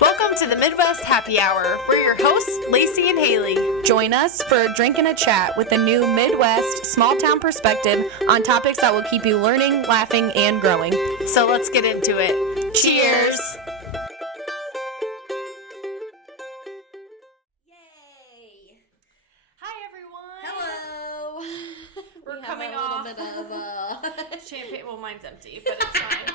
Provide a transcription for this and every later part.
Welcome to the Midwest Happy Hour. We're your hosts, Lacey and Haley. Join us for a drink and a chat with a new Midwest small town perspective on topics that will keep you learning, laughing, and growing. So let's get into it. Cheers! Yay! Hi everyone! Hello! We're coming off a little bit of champagne. Well, mine's empty, but it's fine.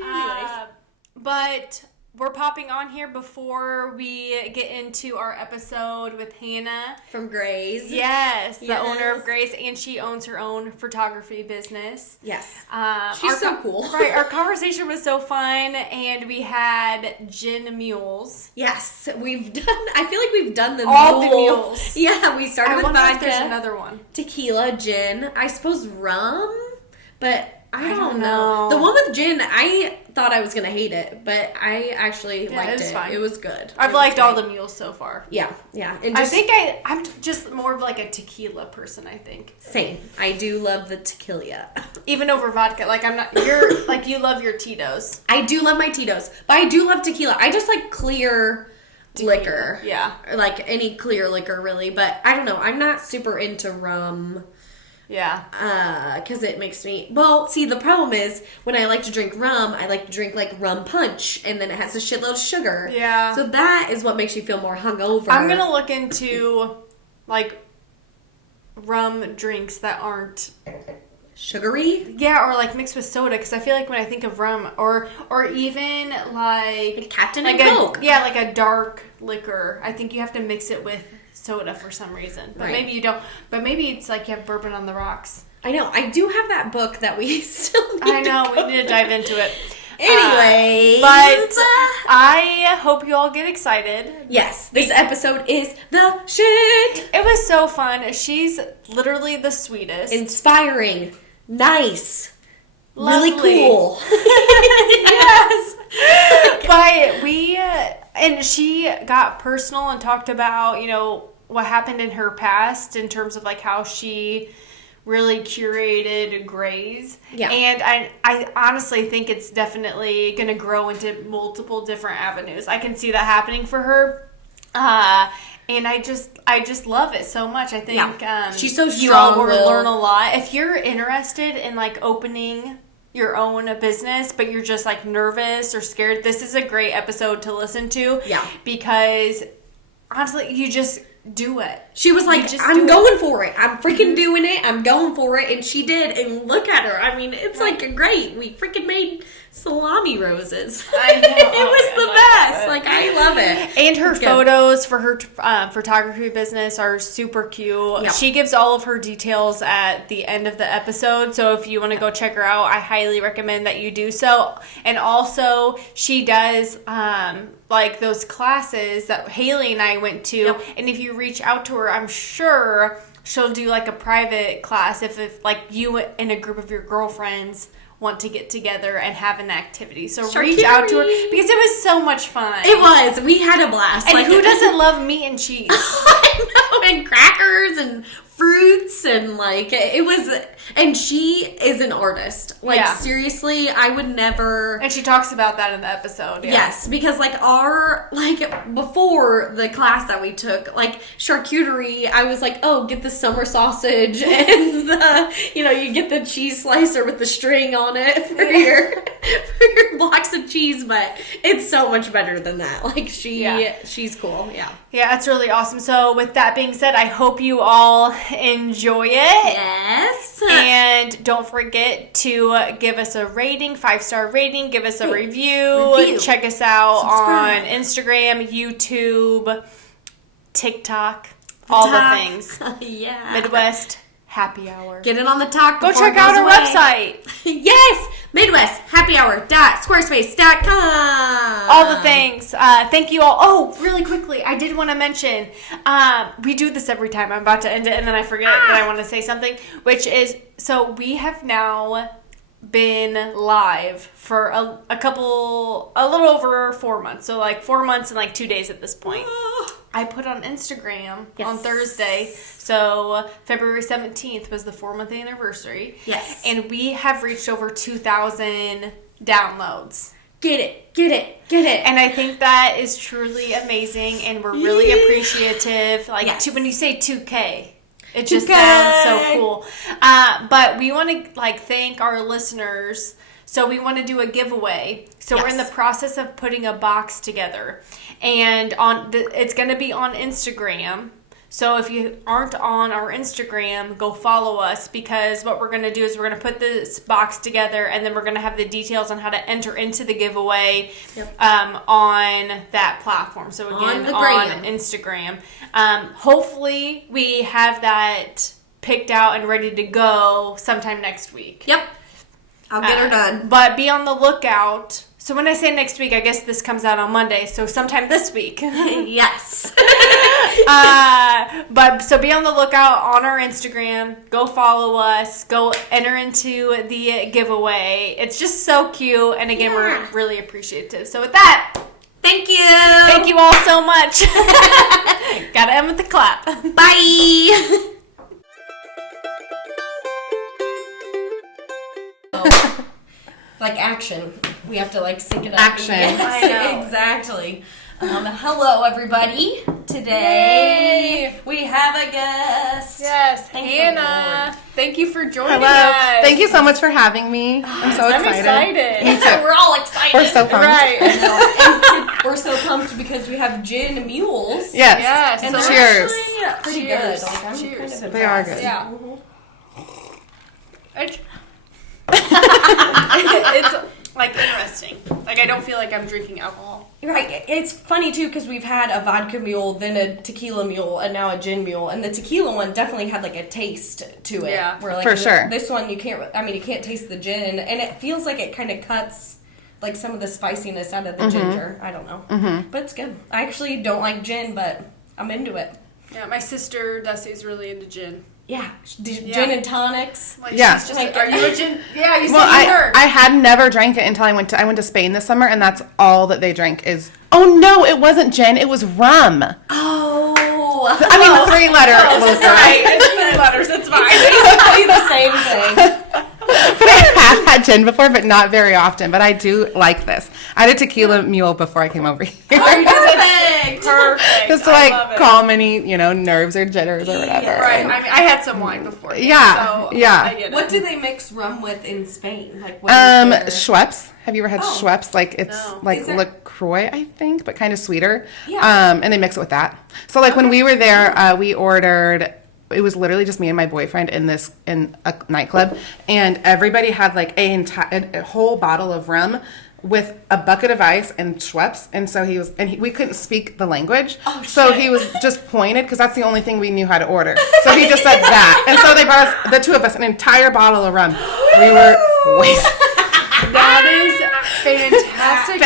Anyways. But we're popping on here before we get into our episode with Hannah. From Graze. Yes, the owner of Graze, and she owns her own photography business. Yes. She's so cool. Right, our conversation was so fun, and we had gin mules. Yes, I feel like we've done All the mules. Yeah, we started with vodka. vodka. There's another one. Tequila, gin, I suppose rum, but I don't know. know. The one with gin, I thought I was going to hate it, but I actually liked it was fine. It was good. I've liked all the mules so far. Yeah. And I think I'm just more of like a tequila person, I think. Same. I do love the tequila. Even over vodka. Like, you're, like, you love your Tito's. I do love my Tito's, but I do love tequila. I just like clear liquor. Yeah. Like any clear liquor, really, but I don't know. I'm not super into rum. Yeah. Because it makes me... Well, see, the problem is, when I like to drink rum, I like to drink, like, rum punch, and then it has a shitload of sugar. Yeah. So that is what makes you feel more hungover. I'm going to look into, like, rum drinks that aren't... Sugary? Yeah, or, like, mixed with soda, because I feel like when I think of rum, or even, like... Captain like and Coke. Yeah, like a dark liquor. I think you have to mix it with soda for some reason, but maybe you don't. But maybe it's like you have bourbon on the rocks. I know. I do have that book that we still need we need to dive into it. Anyway, but I hope you all get excited. Yes, this episode is the shit. It was so fun. She's literally the sweetest, inspiring, nice, lovely. Really cool. Yes. But and she got personal and talked about, what happened in her past in terms of like how she really curated Graze. Yeah. And I honestly think it's definitely going to grow into multiple different avenues. I can see that happening for her. And I just love it so much. I think she's so strong. You all will learn a lot. If you're interested in like opening your own business, but you're just like nervous or scared, this is a great episode to listen to. Yeah. Because honestly, you just do it. She was like, I'm going for it. I'm freaking doing it. I'm going for it. And she did. And look at her. I mean, it's like great. We freaking made salami roses. I know. It was the best. Like, I love it. And her photos for her photography business are super cute. Yep. She gives all of her details at the end of the episode. So if you want to go check her out, I highly recommend that you do so. And also, she does like those classes that Haley and I went to. Yep. And if you reach out to her, I'm sure she'll do like a private class if like you and a group of your girlfriends want to get together and have an activity. So reach out to her because it was so much fun. It was. We had a blast. And who doesn't love meat and cheese? I know, and crackers and fruits and like it was. And she is an artist. Like seriously, I would never. And she talks about that in the episode. Yeah. Yes, because before the class that we took, like charcuterie, I was like, oh, get the summer sausage and you get the cheese slicer with the string on it for your blocks of cheese, but it's so much better than that. Like she's cool. Yeah. Yeah, it's really awesome. So with that being said, I hope you all enjoy it. Yes. And don't forget to give us a rating, 5-star rating, give us a review. Check us out on Instagram, YouTube, TikTok, all the things. Yeah. Midwest Happy Hour. Get it on the talk. Go check out our website. Yes. MidwestHappyHour.squarespace.com. All the things. Thank you all. Oh, really quickly, I did want to mention, we do this every time. I'm about to end it, and then I forget that I want to say something, which is, so we have now been live for a little over 4 months. So like 4 months and like 2 days at this point. I put on Instagram on Thursday. So February 17th was the 4-month anniversary. Yes. And we have reached over 2,000 downloads. get it, get it, get it. And I think that is truly amazing, and we're really appreciative. Like, when you say 2K, it just sounds so cool. But we want to, like, thank our listeners. So we want to do a giveaway. So we're in the process of putting a box together. And it's going to be on Instagram. So if you aren't on our Instagram, go follow us, because what we're going to do is we're going to put this box together, and then we're going to have the details on how to enter into the giveaway on that platform. So again, on Instagram. Hopefully we have that picked out and ready to go sometime next week. Yep. I'll get her done. But be on the lookout. So when I say next week, I guess this comes out on Monday. So sometime this week. Yes. But so be on the lookout on our Instagram. Go follow us. Go enter into the giveaway. It's just so cute. And again, we're really appreciative. So with that, thank you. Thank you all so much. Gotta end with the clap. Bye. Like action. We have to like sync it up. Action. Yes, I know. Exactly. Hello everybody. Today we have a guest. Yes, Thank Hannah. Thank you for joining Hello. us. Thank you so much for having me. I'm so I'm excited. Me too. We're all excited. We're so pumped. Right. And we're so pumped because we have gin mules. Yes. Yes. And so they're cheers. actually pretty Cheers. good. Like, I'm Cheers. kind of They are impressed. good. Yeah. Mhm. It's like interesting. Like I don't feel like I'm drinking alcohol. Right. It's funny too because we've had a vodka mule, then a tequila mule, and now a gin mule. And the tequila one definitely had like a taste to it. Yeah. Where, like, For sure. This one you can't. I mean, you can't taste the gin, and it feels like it kind of cuts like some of the spiciness out of the ginger. I don't know, but it's good. I actually don't like gin, but I'm into it. Yeah, my sister Dusty's really into gin. Yeah, gin and tonics. Like Yeah. she's just like, are you a gin? Yeah, you said Well, you were. I had never drank it until I went to Spain this summer, and that's all that they drink is. Oh no, it wasn't gin. It was rum. Oh, I mean, the 3-letter liquor. Right, it's 3 letters. It's fine. basically the same thing. But I have had gin before, but not very often. But I do like this. I had a tequila mule before I came over here. Perfect. Perfect. Just to I like love it. calm any, nerves or jitters or whatever. Yes. Right. I mean, I had some wine before. Yeah, So yeah. I get it. What do they mix rum with in Spain? Like what is their- Schweppes. Have you ever had Oh. Schweppes? Like it's No. like Is there- LaCroix, I think, but kind of sweeter. Yeah. And they mix it with that. So like when we were there, we ordered. It was literally just me and my boyfriend in a nightclub, and everybody had like a whole bottle of rum with a bucket of ice and Schweppes, and so we couldn't speak the language, so he was just pointed because that's the only thing we knew how to order. So he just said that, and so they brought us, the two of us, an entire bottle of rum. We were wasted. That is fantastic.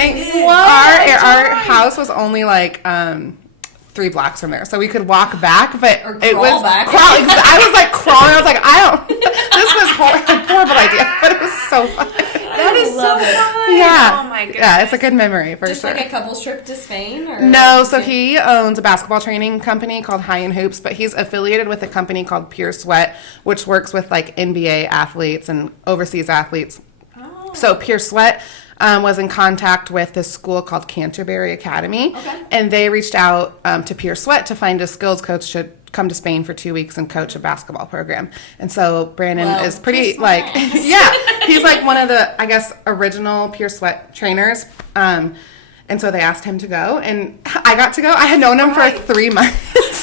Our house was only like 3 blocks from there, so we could walk back, but Or it crawl was back. I was like crawling. I was like, I don't. This was a horrible idea, but it was so fun. That is so love it. fun. Yeah, Oh my goodness. yeah, it's a good memory for Just sure. like a couple's trip to Spain? Or No, so he owns a basketball training company called High in Hoops, but he's affiliated with a company called Pure Sweat, which works with like NBA athletes and overseas athletes. Oh. So Pure Sweat was in contact with this school called Canterbury Academy, and they reached out to Pure Sweat to find a skills coach to come to Spain for 2 weeks and coach a basketball program. And so Brandon is pretty just like, nice. yeah, he's like one of the, I guess, original Pure Sweat trainers. And so they asked him to go, and I got to go. I had known him for 3 months.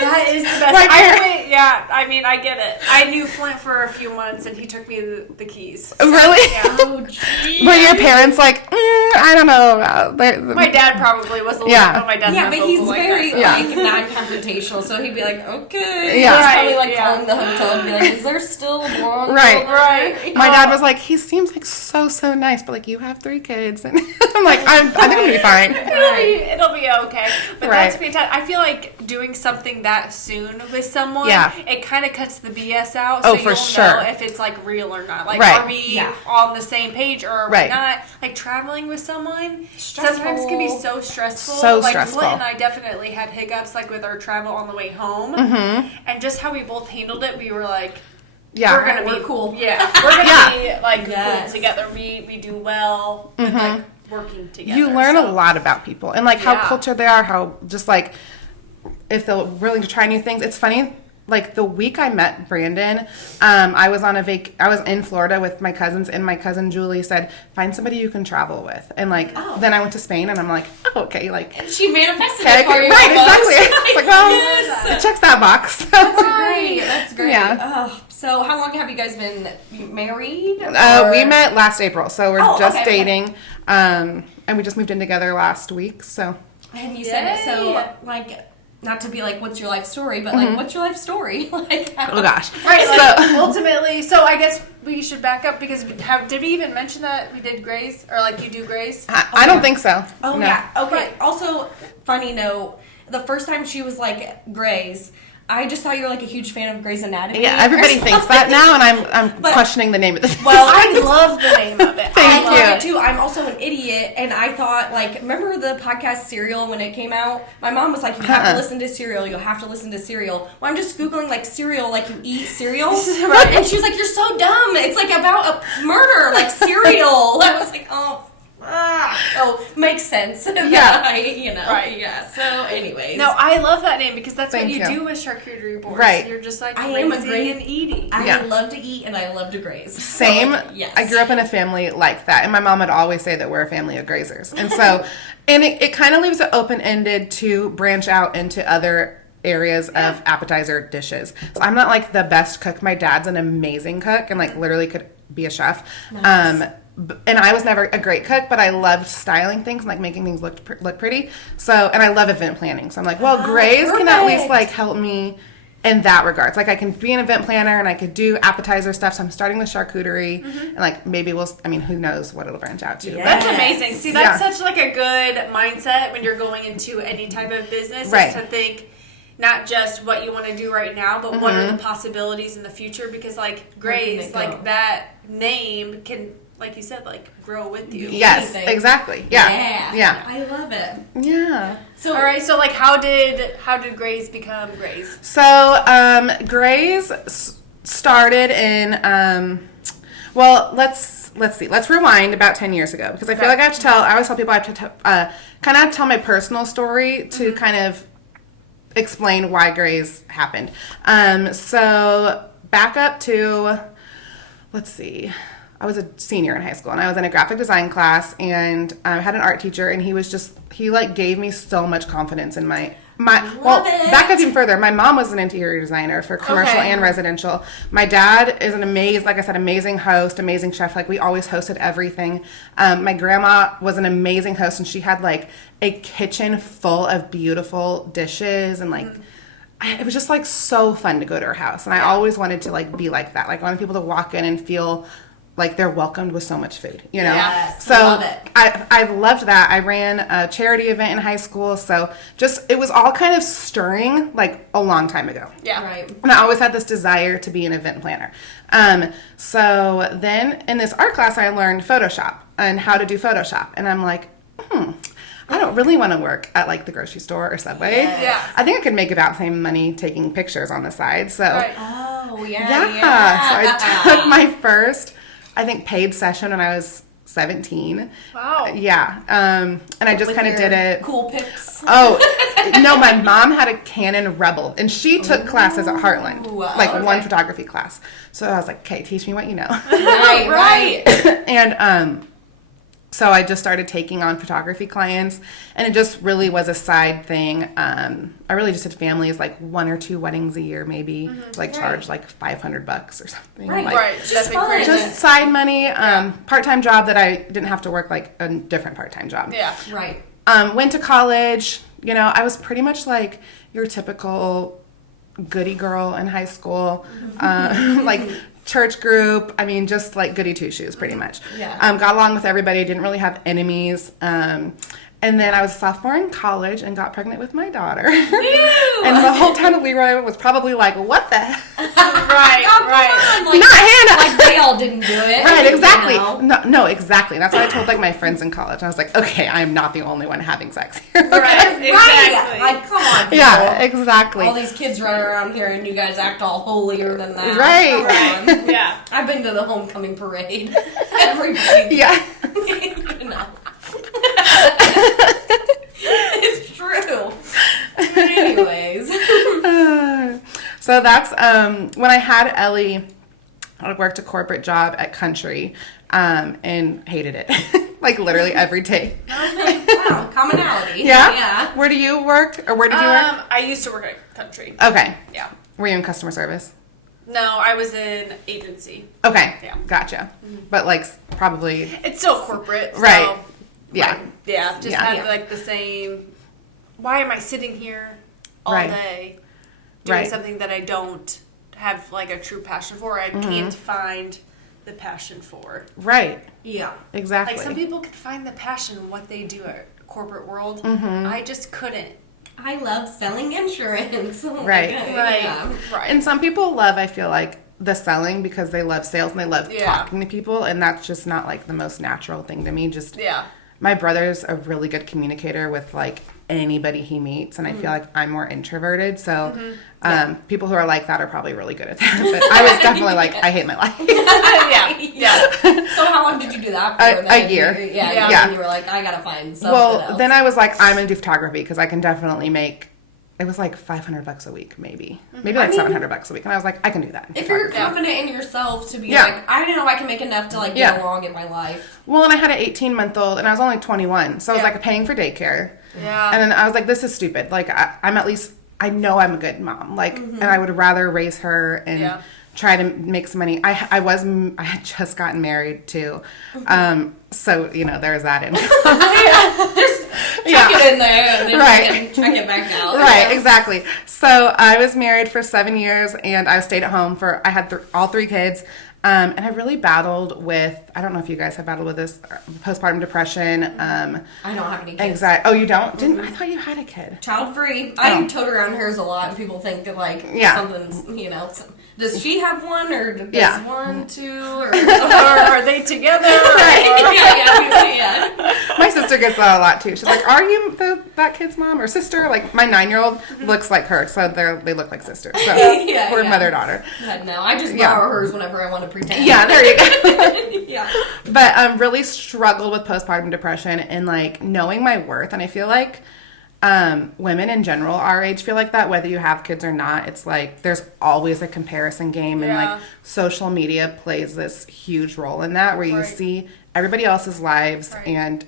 That is the best. Like, I mean, I get it. I knew Flint for a few months, and he took me the keys. So, Really? Yeah. Oh, geez. Were your parents like, I don't know. My dad probably was a little, Yeah. but my dad's Yeah, not but vocal he's like very that, so. Yeah. like non-confrontational, so he'd be like, "Okay." Yeah. He's Right, probably like yeah. calling the hotel and be like, "Is there still a blonde?" Right. girl Right. My dad was like, he seems like so nice, but like you have 3 kids, and I'm like, I think I'm gonna be fine. It'll be okay. But Right. that's fantastic. I feel like doing something that soon with someone, Yeah. it kind of cuts the BS out. Oh, so for you'll sure. know if it's like real or not. Like, Right. are we Yeah. on the same page or are Right. we not? Like traveling with someone Stressful. sometimes can be so stressful. So like stressful. Flint and I definitely had hiccups like with our travel on the way home, Mm-hmm. and just how we both handled it. We were like, Yeah. We're cool. Yeah, we're gonna be like Yes. cool together. We do well with like working together. You learn a lot about people and like how Yeah. cultured they are, how just like if they're willing to try new things. It's funny. Like the week I met Brandon, I was on I was in Florida with my cousins, and my cousin Julie said, "Find somebody you can travel with." And like, then I went to Spain, and I'm like, "Oh, okay." Like, She manifested okay, it for you. right? almost. Exactly. It's like, well, Yes. it checks that box. That's great. That's great. Yeah. So how long have you guys been married? We met last April, so we're just okay. dating, and we just moved in together last week. So, And you said it so Yay. like, not to be like, what's your life story, but like, what's your life story? Like, oh gosh, Right, like So- ultimately, so I guess we should back up because did we even mention that we did Graze or like you do Graze? I don't think so. oh No. yeah. Okay. Also, funny note, the first time she was like Graze, I just thought you were like a huge fan of Grey's Anatomy. Yeah, or everybody thinks that something. now, and I'm But- questioning the name of this. Well, I love the name of it. Thank I you. love it too. I'm also an idiot, and I thought like, remember the podcast Serial when it came out? My mom was like, "You have to listen to Serial. You have to listen to Serial." Well, I'm just googling like cereal, like you eat cereal, Right. And she was like, "You're so dumb. It's like about a murder, like cereal." I was like, "Oh." Oh, makes sense. Yeah. you know. Right. Yeah. So, anyways. No, I love that name because that's Thank what you you. do with charcuterie boards. Right. You're just like I am a raising great- and eating. I Yeah. love to eat and I love to graze. Same. So, like, yes. I grew up in a family like that, and my mom would always say that we're a family of grazers, and so, and it kind of leaves it open ended to branch out into other areas of appetizer dishes. So I'm not like the best cook. My dad's an amazing cook, and like literally could be a chef. Nice. And I was never a great cook, but I loved styling things and like making things look pretty. So, and I love event planning. So I'm like, well, Graze can at least perfect. like help me in that regard. It's like I can be an event planner and I could do appetizer stuff. So I'm starting with charcuterie, and like maybe who knows what it'll branch out to. Yeah. That's Yes. amazing. See, that's Yeah. such like a good mindset when you're going into any type of business. Right. Is to think not just what you want to do right now, but what are the possibilities in the future? Because like Graze, it go? like that name can, like you said, like grow with you. Yes, Anything. exactly. Yeah. Yeah. I love it. Yeah. So, All right. So like, how did Graze become Graze? So, Graze started in, well, let's see. Let's rewind about 10 years ago, because I feel like I always tell people I have to kind of tell my personal story to kind of explain why Graze happened. So back up to, let's see. I was a senior in high school, and I was in a graphic design class, and I had an art teacher, and he like gave me so much confidence in my well, it. back up even further. My mom was an interior designer for commercial Okay. and residential. My dad is amazing host, amazing chef. Like we always hosted everything. My grandma was an amazing host, and she had like a kitchen full of beautiful dishes, and like it was just like so fun to go to her house. And I always wanted to like be like that. Like I wanted people to walk in and feel like they're welcomed with so much food, you know? Yes, So love it. I loved that. I ran a charity event in high school. So it was all kind of stirring like a long time ago. Yeah. right. And I always had this desire to be an event planner. So then in this art class, I learned Photoshop and how to do Photoshop. And I'm like, I don't really want to work at like the grocery store or Subway. Yes. Yeah. I think I could make about the same money taking pictures on the side. So Right. Oh, yeah. yeah. So I took my first, I think, paid session when I was 17. Wow. Yeah. And I just With kind of your did it. Cool pics. Oh, no, my mom had a Canon Rebel, and she took classes at Heartland, Ooh, like okay. one photography class. So I was like, okay, teach me what you know. Right. And so I just started taking on photography clients, and it just really was a side thing. I really just did families, like 1 or 2 weddings a year, maybe, like charge like $500 or something. Right. Like, Right. Just That'd be fun. crazy. just side money, part-time job that I didn't have to work like a different part-time job. Yeah. Right. Went to college. You know, I was pretty much like your typical goody girl in high school, like church group. I mean, just like goody two shoes, pretty much. Yeah. Got along with everybody. Didn't really have enemies. And then I was a sophomore in college and got pregnant with my daughter. And the whole time that Leroy was probably like, what the heck? Right. Like, Not Hannah. Like they all didn't do it. Right, exactly. You know? No, exactly. And that's what I told like my friends in college. I was like, okay, I am not the only one having sex here. Okay? Right, exactly. Right. Like, come on, people. Yeah, exactly. All these kids running around here and you guys act all holier than that. Right. Come on. Yeah. I've been to the homecoming parade. Everybody. Yeah. You know. It's true. Anyways. So that's when I had Ellie. I worked a corporate job at Country and hated it. Like literally every day. Wow, commonality. Yeah? Where do you work? Or where did you work? I used to work at Country. Okay. Yeah. Were you in customer service? No, I was in agency. Okay. Yeah. Gotcha. But like probably. It's still corporate. So, Right. Yeah. like, yeah. Just Yeah. had like the same. Why am I sitting here all Right. day doing Right. something that I don't have like a true passion for? I can't find the passion for. Right. Yeah. Exactly. Like some people can find the passion in what they do at corporate world. Mm-hmm. I just couldn't. I love selling insurance. Oh my Right. God, Right. yeah. Right. And some people love, I feel like, the selling because they love sales and they love Yeah. talking to people, and that's just not like the most natural thing to me. Just Yeah. my brother's a really good communicator with like anybody he meets, and I feel like I'm more introverted. So people who are like that are probably really good at that. But I was definitely like, I hate my life. Yeah. So how long did you do that for? A then? year. Yeah. Yeah. And you were like, I gotta find something Well, else. then I was like, I'm gonna do photography because I can definitely make. It was like $500 a week, maybe like I mean, $700 a week, and I was like, I can do that. in if you're photography. confident in yourself to be Yeah. like, I don't know, I can make enough to like Yeah. get along in my life. Well, and I had an 18-month-old, and I was only 21, so I was Yeah. like paying for daycare. Yeah. And then I was like, this is stupid. Like, I'm at least, I know I'm a good mom. Like, and I would rather raise her and Yeah. try to make some money. I had just gotten married too. So, you know, there's that in. Check it in there and then Right. you can check it back out. Right, exactly. So I was married for 7 years, and I stayed at home for, I had all 3 kids. And I really battled with, I don't know if you guys have battled with this, postpartum depression. I don't have any kids. Anxiety. Oh, you don't? Didn't I thought you had a kid? Child free. I tote around hers a lot, and people think that like Yeah. something's, you know. Does she have one, or does Yeah. one, two, or Are they together? yeah. My sister gets that a lot too. She's like, "Are you that kid's mom or sister?" Like my 9-year-old looks like her, so they look like sisters. So Yeah, we're yeah. mother-daughter. But no, I just Yeah. borrow hers whenever I want to pretend. Yeah, there you go. Yeah. But really struggled with postpartum depression and like knowing my worth, and I feel like women in general our age feel like that, whether you have kids or not. It's like there's always a comparison game, and Yeah. like social media plays this huge role in that, where you Right. see everybody else's lives. Right. And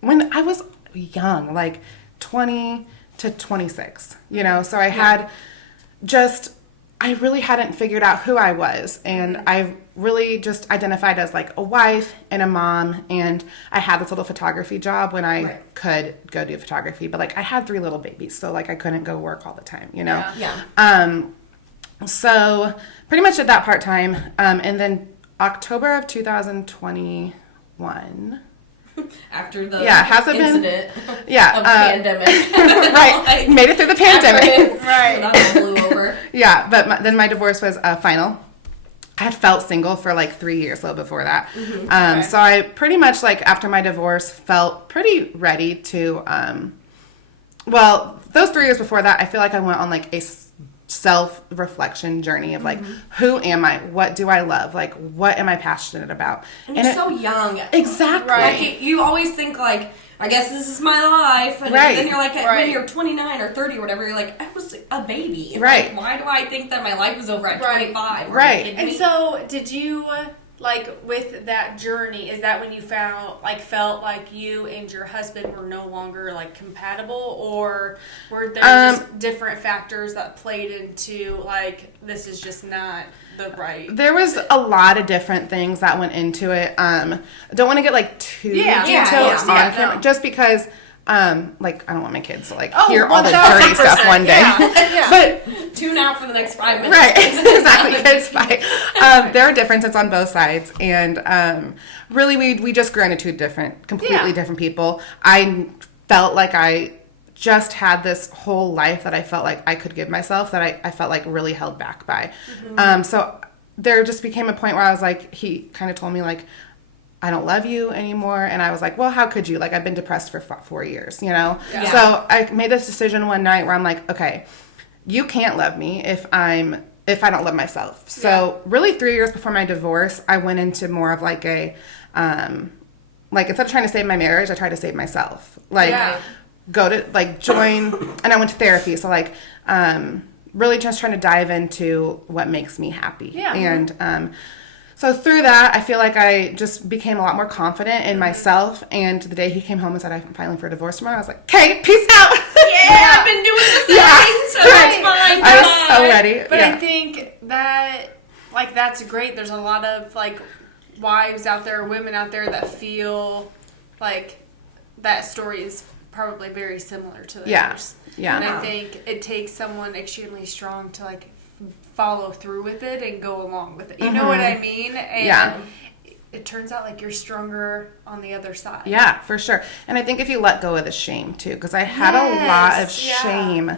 when I was young, like 20 to 26, you know, so I had just, I really hadn't figured out who I was, and I really just identified as like a wife and a mom, and I had this little photography job when I Right. could go do photography, but like I had 3 little babies, so like I couldn't go work all the time, you know. Yeah. So pretty much did that part time, and then October of 2021. After the Has it been? incident Yeah, of pandemic. right, Like, made it through the pandemic. Right. That all blew over. Yeah, but then my divorce was final. I had felt single for like 3 years though before that. Okay. So I pretty much like after my divorce felt pretty ready to, well, those 3 years before that, I feel like I went on like a self-reflection journey of like, who am I? What do I love? Like, what am I passionate about? And you're so young. Exactly. Right. Like, you always think like, I guess this is my life. And Right. then you're like, Right. when you're 29 or 30 or whatever, you're like, I was a baby. Right. Like, why do I think that my life is over at Right. 25? Are you Right. kidding And me? so, did you like with that journey? Is that when you felt like you and your husband were no longer like compatible, or were there just different factors that played into like this is just not the right? There was a lot of different things that went into it. I don't want to get like too Yeah. detailed on Yeah, camera, no. just because like I don't want my kids to like Oh, hear all the 1000%, dirty stuff one day. yeah. But Tune out for the next 5 minutes. right, exactly, kids fight. There are differences on both sides, and really we just grew into 2 completely Yeah. different people. I felt like I just had this whole life that I felt like I could give myself that I felt like really held back by. So there just became a point where I was like, he kind of told me like, I don't love you anymore. And I was like, well, how could you? Like, I've been depressed for 4 years, you know? Yeah. So I made this decision one night where I'm like, okay, you can't love me if I don't love myself. So really 3 years before my divorce, I went into more of like a, like instead of trying to save my marriage, I tried to save myself. Like go to like join, and I went to therapy. So like, really just trying to dive into what makes me happy. Yeah. And, so through that, I feel like I just became a lot more confident in myself. And the day he came home and said, I'm filing for a divorce tomorrow, I was like, okay, peace out. Yeah, I've been doing the thing, so it's fine. I was so ready. But I think that, like, that's great. There's a lot of, like, wives out there, women out there that feel like that story is probably very similar to theirs. Yeah. And I think it takes someone extremely strong to, like, follow through with it and go along with it. You know what I mean? And it turns out like you're stronger on the other side. Yeah, for sure. And I think if you let go of the shame too, because I had a lot of shame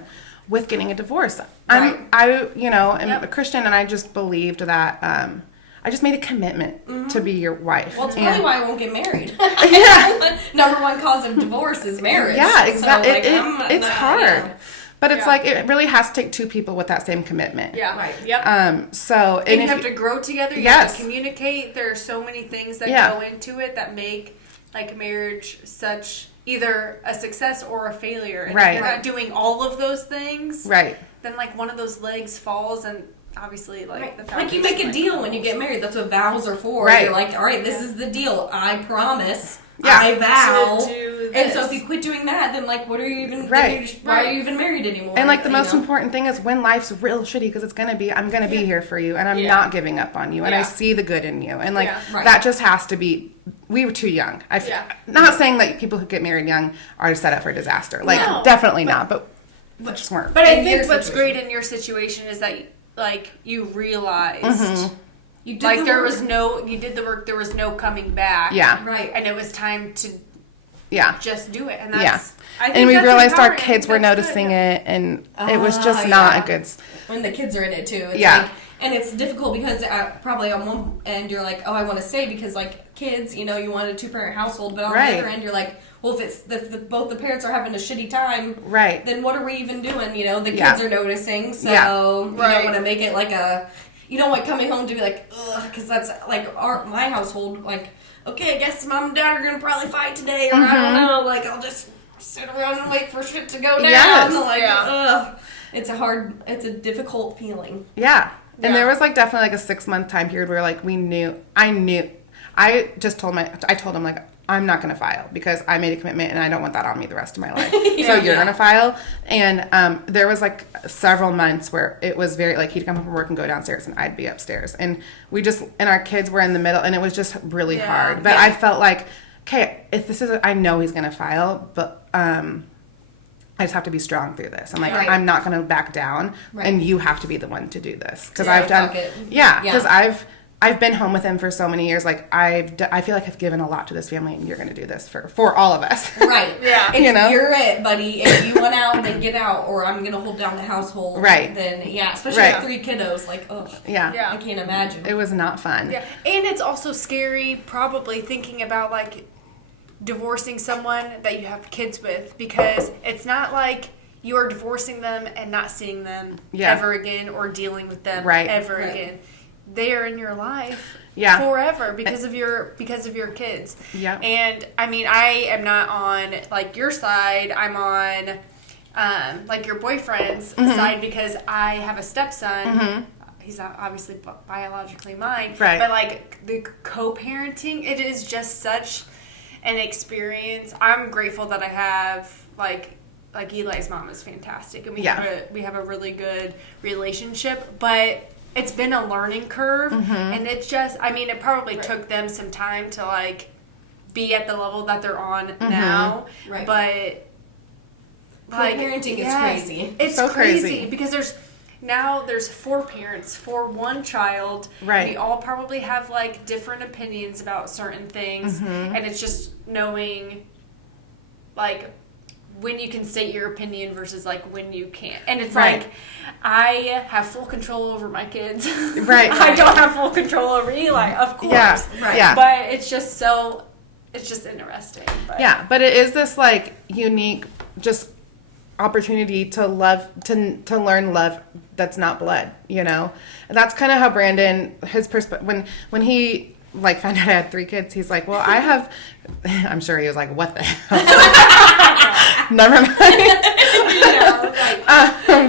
with getting a divorce. I am a Christian, and I just believed that I just made a commitment to be your wife. Well, it's probably why I won't get married. Number one cause of divorce is marriage. Yeah, exactly. So, it's hard. But it's like, it really has to take two people with that same commitment. Yeah. Right. Yep. So, and you have to grow together. You have to communicate. There are so many things that go into it that make like marriage such either a success or a failure. And if you're not doing all of those things, then like one of those legs falls, and obviously like the like you make a deal when you get married. That's what vows are for. You're like, all right, this is the deal. I promise. I vow. And so if you quit doing that, then like, what are you even? Why are you even married anymore? And like the most important thing is when life's real shitty, because it's gonna be. I'm gonna be here for you, and I'm not giving up on you, and I see the good in you, and like that just has to be. We were too young. Not saying that people who get married young are set up for disaster. Like definitely not. But just weren't. But I think what's great in your situation is that like you realized. You did like you did the work. There was no coming back. Yeah, and it was time to just do it. And that's I think and we that's realized our empowering. kids were noticing it, and it was just not a good. When the kids are in it too, it's like, and it's difficult because probably on one end you're like, oh, I want to stay because like kids, you know, you want a 2-parent household, but on the other end you're like, well, if both the parents are having a shitty time, then what are we even doing? You know, the kids are noticing, so you don't want to make it like a. You don't want coming home to be like, ugh, because that's like my household. Like, okay, I guess mom and dad are gonna probably fight today, or I don't know. Like, I'll just sit around and wait for shit to go down. Like, ugh, it's a difficult feeling. Yeah, and there was like definitely like a 6-month time period where like I told him like, I'm not going to file because I made a commitment and I don't want that on me the rest of my life. So you're going to file. And there was like several months where it was very like he'd come home from work and go downstairs and I'd be upstairs. And and our kids were in the middle and it was just really hard. But I felt like, okay, if this is, I know he's going to file, but I just have to be strong through this. I'm like, I'm not going to back down and you have to be the one to do this. Because I've done, because I've been home with him for so many years. Like I feel like I've given a lot to this family, and you're going to do this for all of us. Right. Yeah. You're it, buddy. If you want out, then get out, or I'm going to hold down the household. Right. Then especially with 3 kiddos. Like, oh, I can't imagine. It was not fun. Yeah, and it's also scary, probably thinking about like divorcing someone that you have kids with, because it's not like you are divorcing them and not seeing them ever again or dealing with them ever again. They are in your life forever because of your kids. Yeah. And I mean, I am not on like your side. I'm on like your boyfriend's side because I have a stepson. He's not obviously biologically mine. Right. But like the co-parenting, it is just such an experience. I'm grateful that I have like Eli's mom is fantastic, and we have a really good relationship, but it's been a learning curve, and it's just, I mean, it probably took them some time to, like, be at the level that they're on now, but, like, parenting is crazy. It's so crazy because there's 4 parents for 1 child. Right. We all probably have, like, different opinions about certain things, and it's just knowing, like, when you can state your opinion versus like when you can't. And it's Right. like, I have full control over my kids. Right. I don't have full control over Eli, of course. Yeah. Right. Yeah. But it's just it's just interesting. But. Yeah, but it is this like unique just opportunity to love to learn love that's not blood, you know. And that's kind of how Brandon, his perspective, when he like found out I had 3 kids, he's like, well, I have, I'm sure he was like, what the hell? Never mind.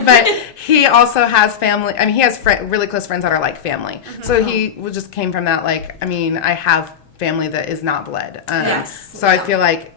But he also has family. I mean, he has really close friends that are like family. Mm-hmm. So he just came from that. Like, I mean, I have family that is not blood. Yes. So I feel like,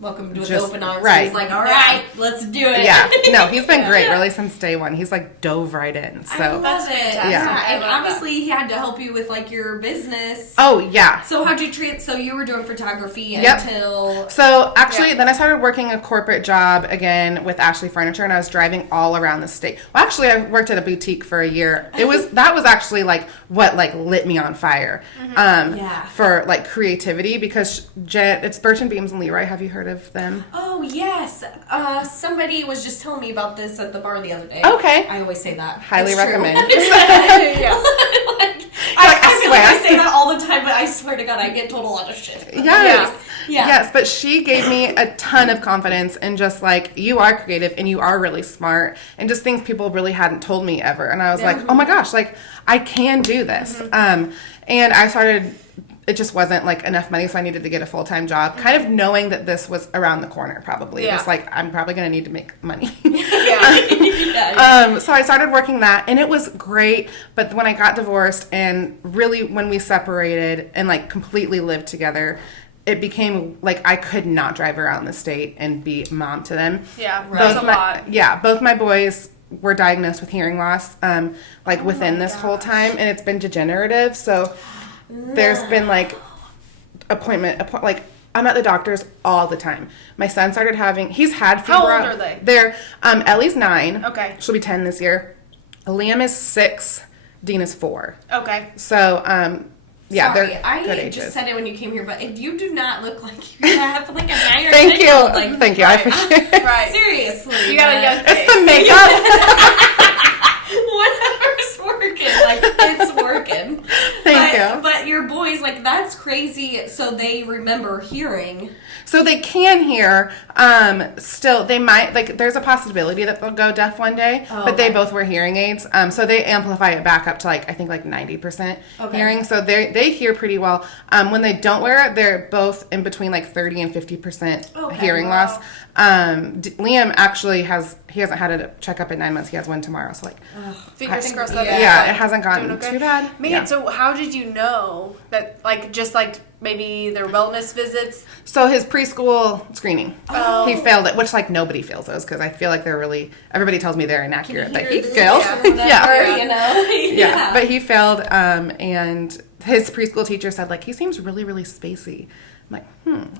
welcome to with just, open arms. right. He's like, all right, let's do it. Yeah. No, he's been great really since day one. He's like dove right in. So I love it. fantastic. Yeah. And obviously he had to help you with like your business. Oh yeah. So how'd you treat? So you were doing photography Yep. until. So actually, then I started working a corporate job again with Ashley Furniture, and I was driving all around the state. Well, actually, I worked at a boutique for a year. That was actually like what like lit me on fire, Yeah. for like creativity because it's Birch and Beams and Leroy. Have you heard of them? Oh yes, somebody was just telling me about this at the bar the other day. Okay. I always say that. Highly It's true. recommend. Yeah. I feel like swear. I say that all the time, but I swear to God, I get told a lot of shit. Yes. Yeah. Yes, but she gave me a ton of confidence and just like, you are creative and you are really smart and just things people really hadn't told me ever. And I was like, oh my gosh, like I can do this. And I started, it just wasn't like enough money, so I needed to get a full-time job, kind of knowing that this was around the corner probably. Yeah. Just like, I'm probably going to need to make money. Yeah. So I started working that and it was great. But when I got divorced and really when we separated and like completely lived together, it became like I could not drive around the state and be mom to them. Yeah, Right. that's a lot. Yeah, both my boys were diagnosed with hearing loss within this whole time, and it's been degenerative. So there's been like like I'm at the doctor's all the time. My son started he's had fever. How old are they? They're Ellie's 9. Okay. She'll be 10 this year. Liam is 6. Dean is 4. Okay. So yeah, Sorry, they're I good just ages. said it when you came here, but if you do not look like you have like a 9 or Thank 10 you. year old, like, Thank you. I appreciate it. Right. seriously, You got a young It's face. the makeup. whatever's working, like it's working. Thank you. But your boys, like that's crazy. So they remember hearing. So they can hear. Still, they might there's a possibility that they'll go deaf one day. Oh, but they okay. both wear hearing aids. So they amplify it back up to I think 90% Okay. hearing. So they hear pretty well. When they don't wear it, they're both in between 30 and 50% Okay, hearing wow. loss. Liam actually he hasn't had a checkup in 9 months. He has one tomorrow. So Fingers crossed that yeah, it's, it hasn't gotten doing okay. too bad. Man, Yeah. so how did you know that, just maybe their wellness visits? So his preschool screening, Oh. he failed it, which nobody fails those because I feel like they're everybody tells me they're inaccurate, but Hear he the failed. voice or whatever, Yeah. you know. Yeah, but he failed, and his preschool teacher said he seems really, really spacey. I'm like,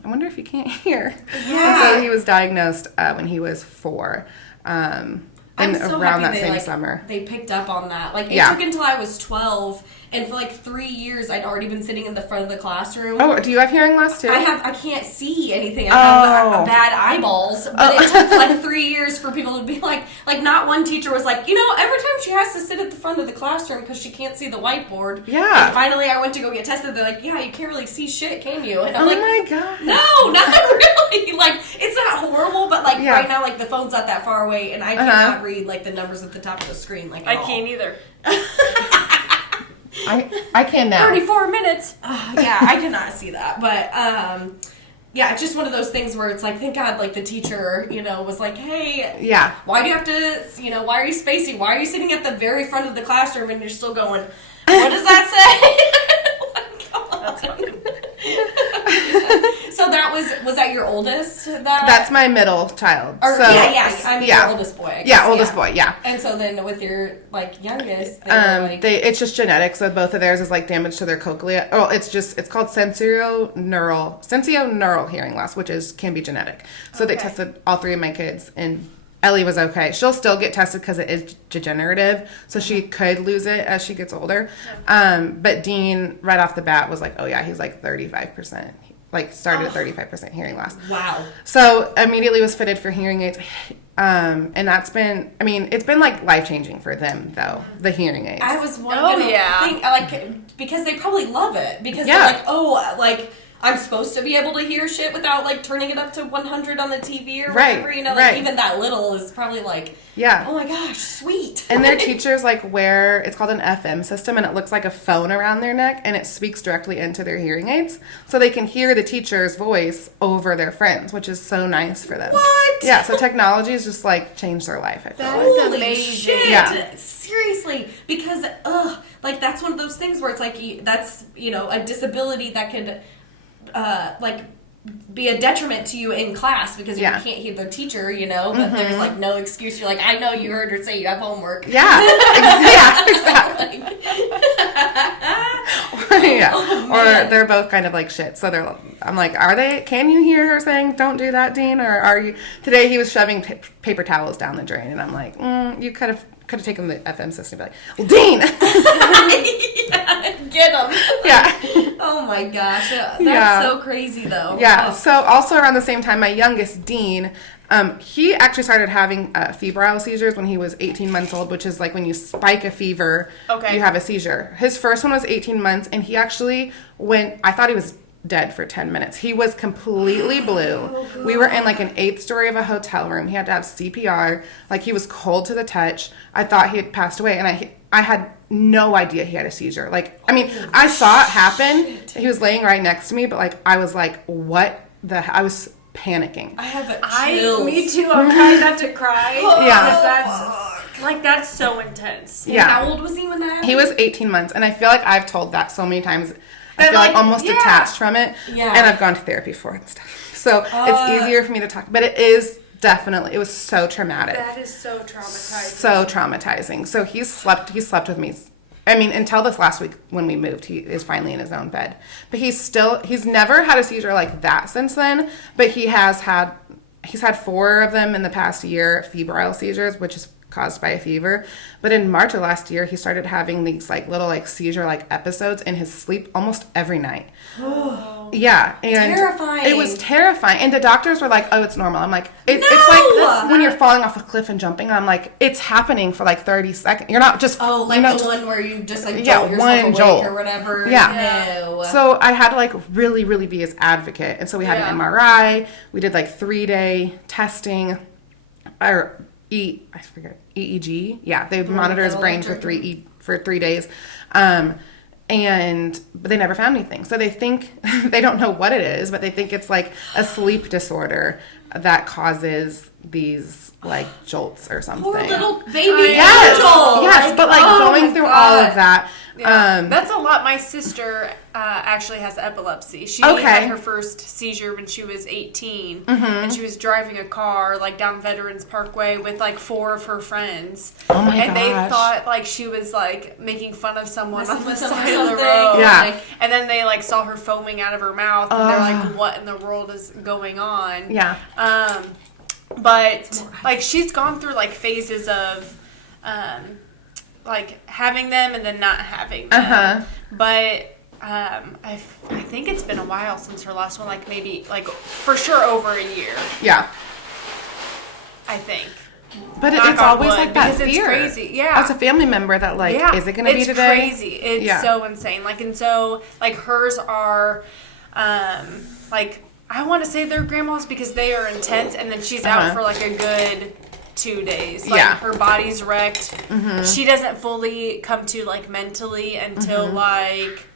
I wonder if he can't hear. Yeah. And so he was diagnosed when he was 4, and I'm so around happy that they, same summer. They picked up on that. It Yeah. took until I was 12, and for 3 years, I'd already been sitting in the front of the classroom. Oh, do you have hearing loss too? I can't see anything. I have bad eyeballs. But it took 3 years for people to be like, not one teacher was like, every time she has to sit at the front of the classroom because she can't see the whiteboard. Yeah. And finally, I went to go get tested. They're like, yeah, you can't really see shit, can you? And I'm Oh like, my god. no, not really. It's not horrible, but Yeah. right now, the phone's not that far away, and I cannot read the numbers at the top of the screen. I can't either. I can now. 34 minutes. Yeah, I cannot see that, but yeah, it's just one of those things where it's thank God, the teacher, was like, hey, Yeah. why do you have to, why are you spacing? Why are you sitting at the very front of the classroom and you're still going, what does that say? That's funny. So was that your oldest? That's my middle child. Or, so I mean your oldest boy. I guess, Yeah, oldest boy. Yeah. And so then with your youngest, they It's just genetic. So both of theirs is damage to their cochlea. Oh, it's called sensorineural hearing loss, which can be genetic. So they tested all 3 of my kids, and Ellie was okay. She'll still get tested because it is degenerative, so she could lose it as she gets older. But Dean, right off the bat, was like, oh yeah, he's 35% like started at 35% hearing loss. Wow. So immediately was fitted for hearing aids. And that's been, I mean, it's been like life-changing for them though, the hearing aids. I was wondering, think, like, because they probably love it. Because they're like, oh, like, I'm supposed to be able to hear shit without, like, turning it up to 100 on the TV or whatever, you know, like, even that little is probably like, oh my gosh, sweet. And their teachers, like, wear, it's called an FM system, and it looks like a phone around their neck, and it speaks directly into their hearing aids, so they can hear the teacher's voice over their friends, which is so nice for them. What? Yeah, so technology has just, like, changed their life, I feel like. That is Holy amazing. shit. Yeah. Seriously, because, like, that's one of those things where it's like, that's, you know, a disability that could, like, be a detriment to you in class because you can't hear the teacher, you know, but there's, like, no excuse. You're like, I know you heard her say you have homework. Yeah. Yeah, exactly. Yeah. Oh, or they're both kind of like shit. So I'm like, can you hear her saying, don't do that, Dean? Or are you, today he was shoving paper towels down the drain, and I'm like, you could have taken the FM system and be like, well, Dean! Yeah, get him. Yeah. Oh my gosh. That's so crazy though. Yeah. Oh. So also around the same time, my youngest, Dean, he actually started having febrile seizures when he was 18 months old, which is like when you spike a fever, you have a seizure. His first one was 18 months, and he actually I thought he was dead for 10 minutes. He was completely blue. We were in like an 8th story of a hotel room. He had to have CPR. Like, he was cold to the touch. I thought he had passed away, and I had no idea he had a seizure. Like, I mean, I saw it happen. He was laying right next to me, but like, I was like, I was panicking. I have chills. Me too. I'm trying not to cry. Yeah. That's so intense. And how old was he when that happened? He was 18 months, and I feel like I've told that so many times. I feel like almost detached from it. Yeah. And I've gone to therapy for it and stuff. So it's easier for me to talk. But it was so traumatic. That is so traumatizing. So traumatizing. So he slept with me. I mean, until this last week when we moved, he is finally in his own bed. But he's never had a seizure like that since then. But he's had 4 of them in the past year, febrile seizures, which is caused by a fever. But in March of last year, he started having these like little like seizure like episodes in his sleep almost every night. Yeah, and terrifying. It was terrifying. And the doctors were like, "Oh, it's normal." I'm like, it's like when you're falling off a cliff and jumping. And I'm like, it's happening for like 30 seconds. You're not just the one where you just like jolt yourself one awake jolt or whatever. Yeah. No. So I had to like really, really be his advocate. And so we had an MRI. We did like 3-day testing. EEG. Yeah, they monitor his brain for 3 days. But they never found anything. So they think, they don't know what it is, but they think it's like a sleep disorder that causes these like jolts or something. Poor little baby angel. Yes, but like going through all of that. Yeah. That's a lot. My sister actually has epilepsy. She had her first seizure when she was 18, and she was driving a car like down Veterans Parkway with like 4 of her friends. Oh my and gosh. they thought like she was like making fun of someone on the side of the something. road. Yeah. And then they like saw her foaming out of her mouth, and they're like, "What in the world is going on?" Yeah. But like she's gone through like phases of like having them and then not having them. But I think it's been a while since her last one, like maybe like for sure over a year. Yeah. I think. But it's always like that fear. It's crazy. Yeah. As a family member that like, is it going to be today? It's crazy. It's so insane. Like, and so like hers are like, I want to say they're grandmas because they are intense, and then she's out for like a good 2 days. Like her body's wrecked. She doesn't fully come to like mentally until like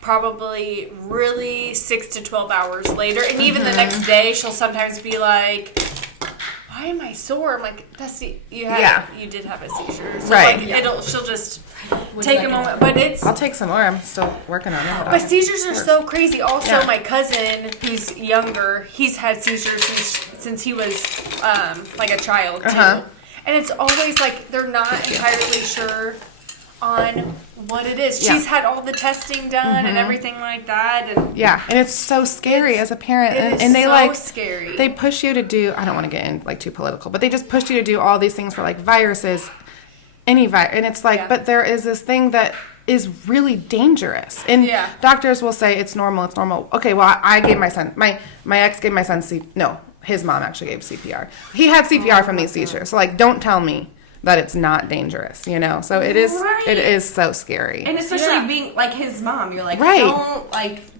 probably really 6 to 12 hours later. And even the next day she'll sometimes be like, why am I sore? I'm like, you did have a seizure. So right. Like, she'll just take a moment. But I'll take some more. I'm still working on it. But seizures are so crazy. Also, my cousin, who's younger, he's had seizures since he was like a child too. And it's always like they're not entirely sure on what it is. She's had all the testing done and everything like that. And and it's so scary as a parent. And they so scary. They push you to do, I don't want to get in like too political, but they just push you to do all these things for like viruses, and it's like, but there is this thing that is really dangerous. And doctors will say it's normal. Okay, well, I gave my son, my ex gave my son his mom actually gave CPR. He had CPR from these seizures. So, like, don't tell me that it's not dangerous, you know? So it is so scary. And especially being, like, his mom, you're like,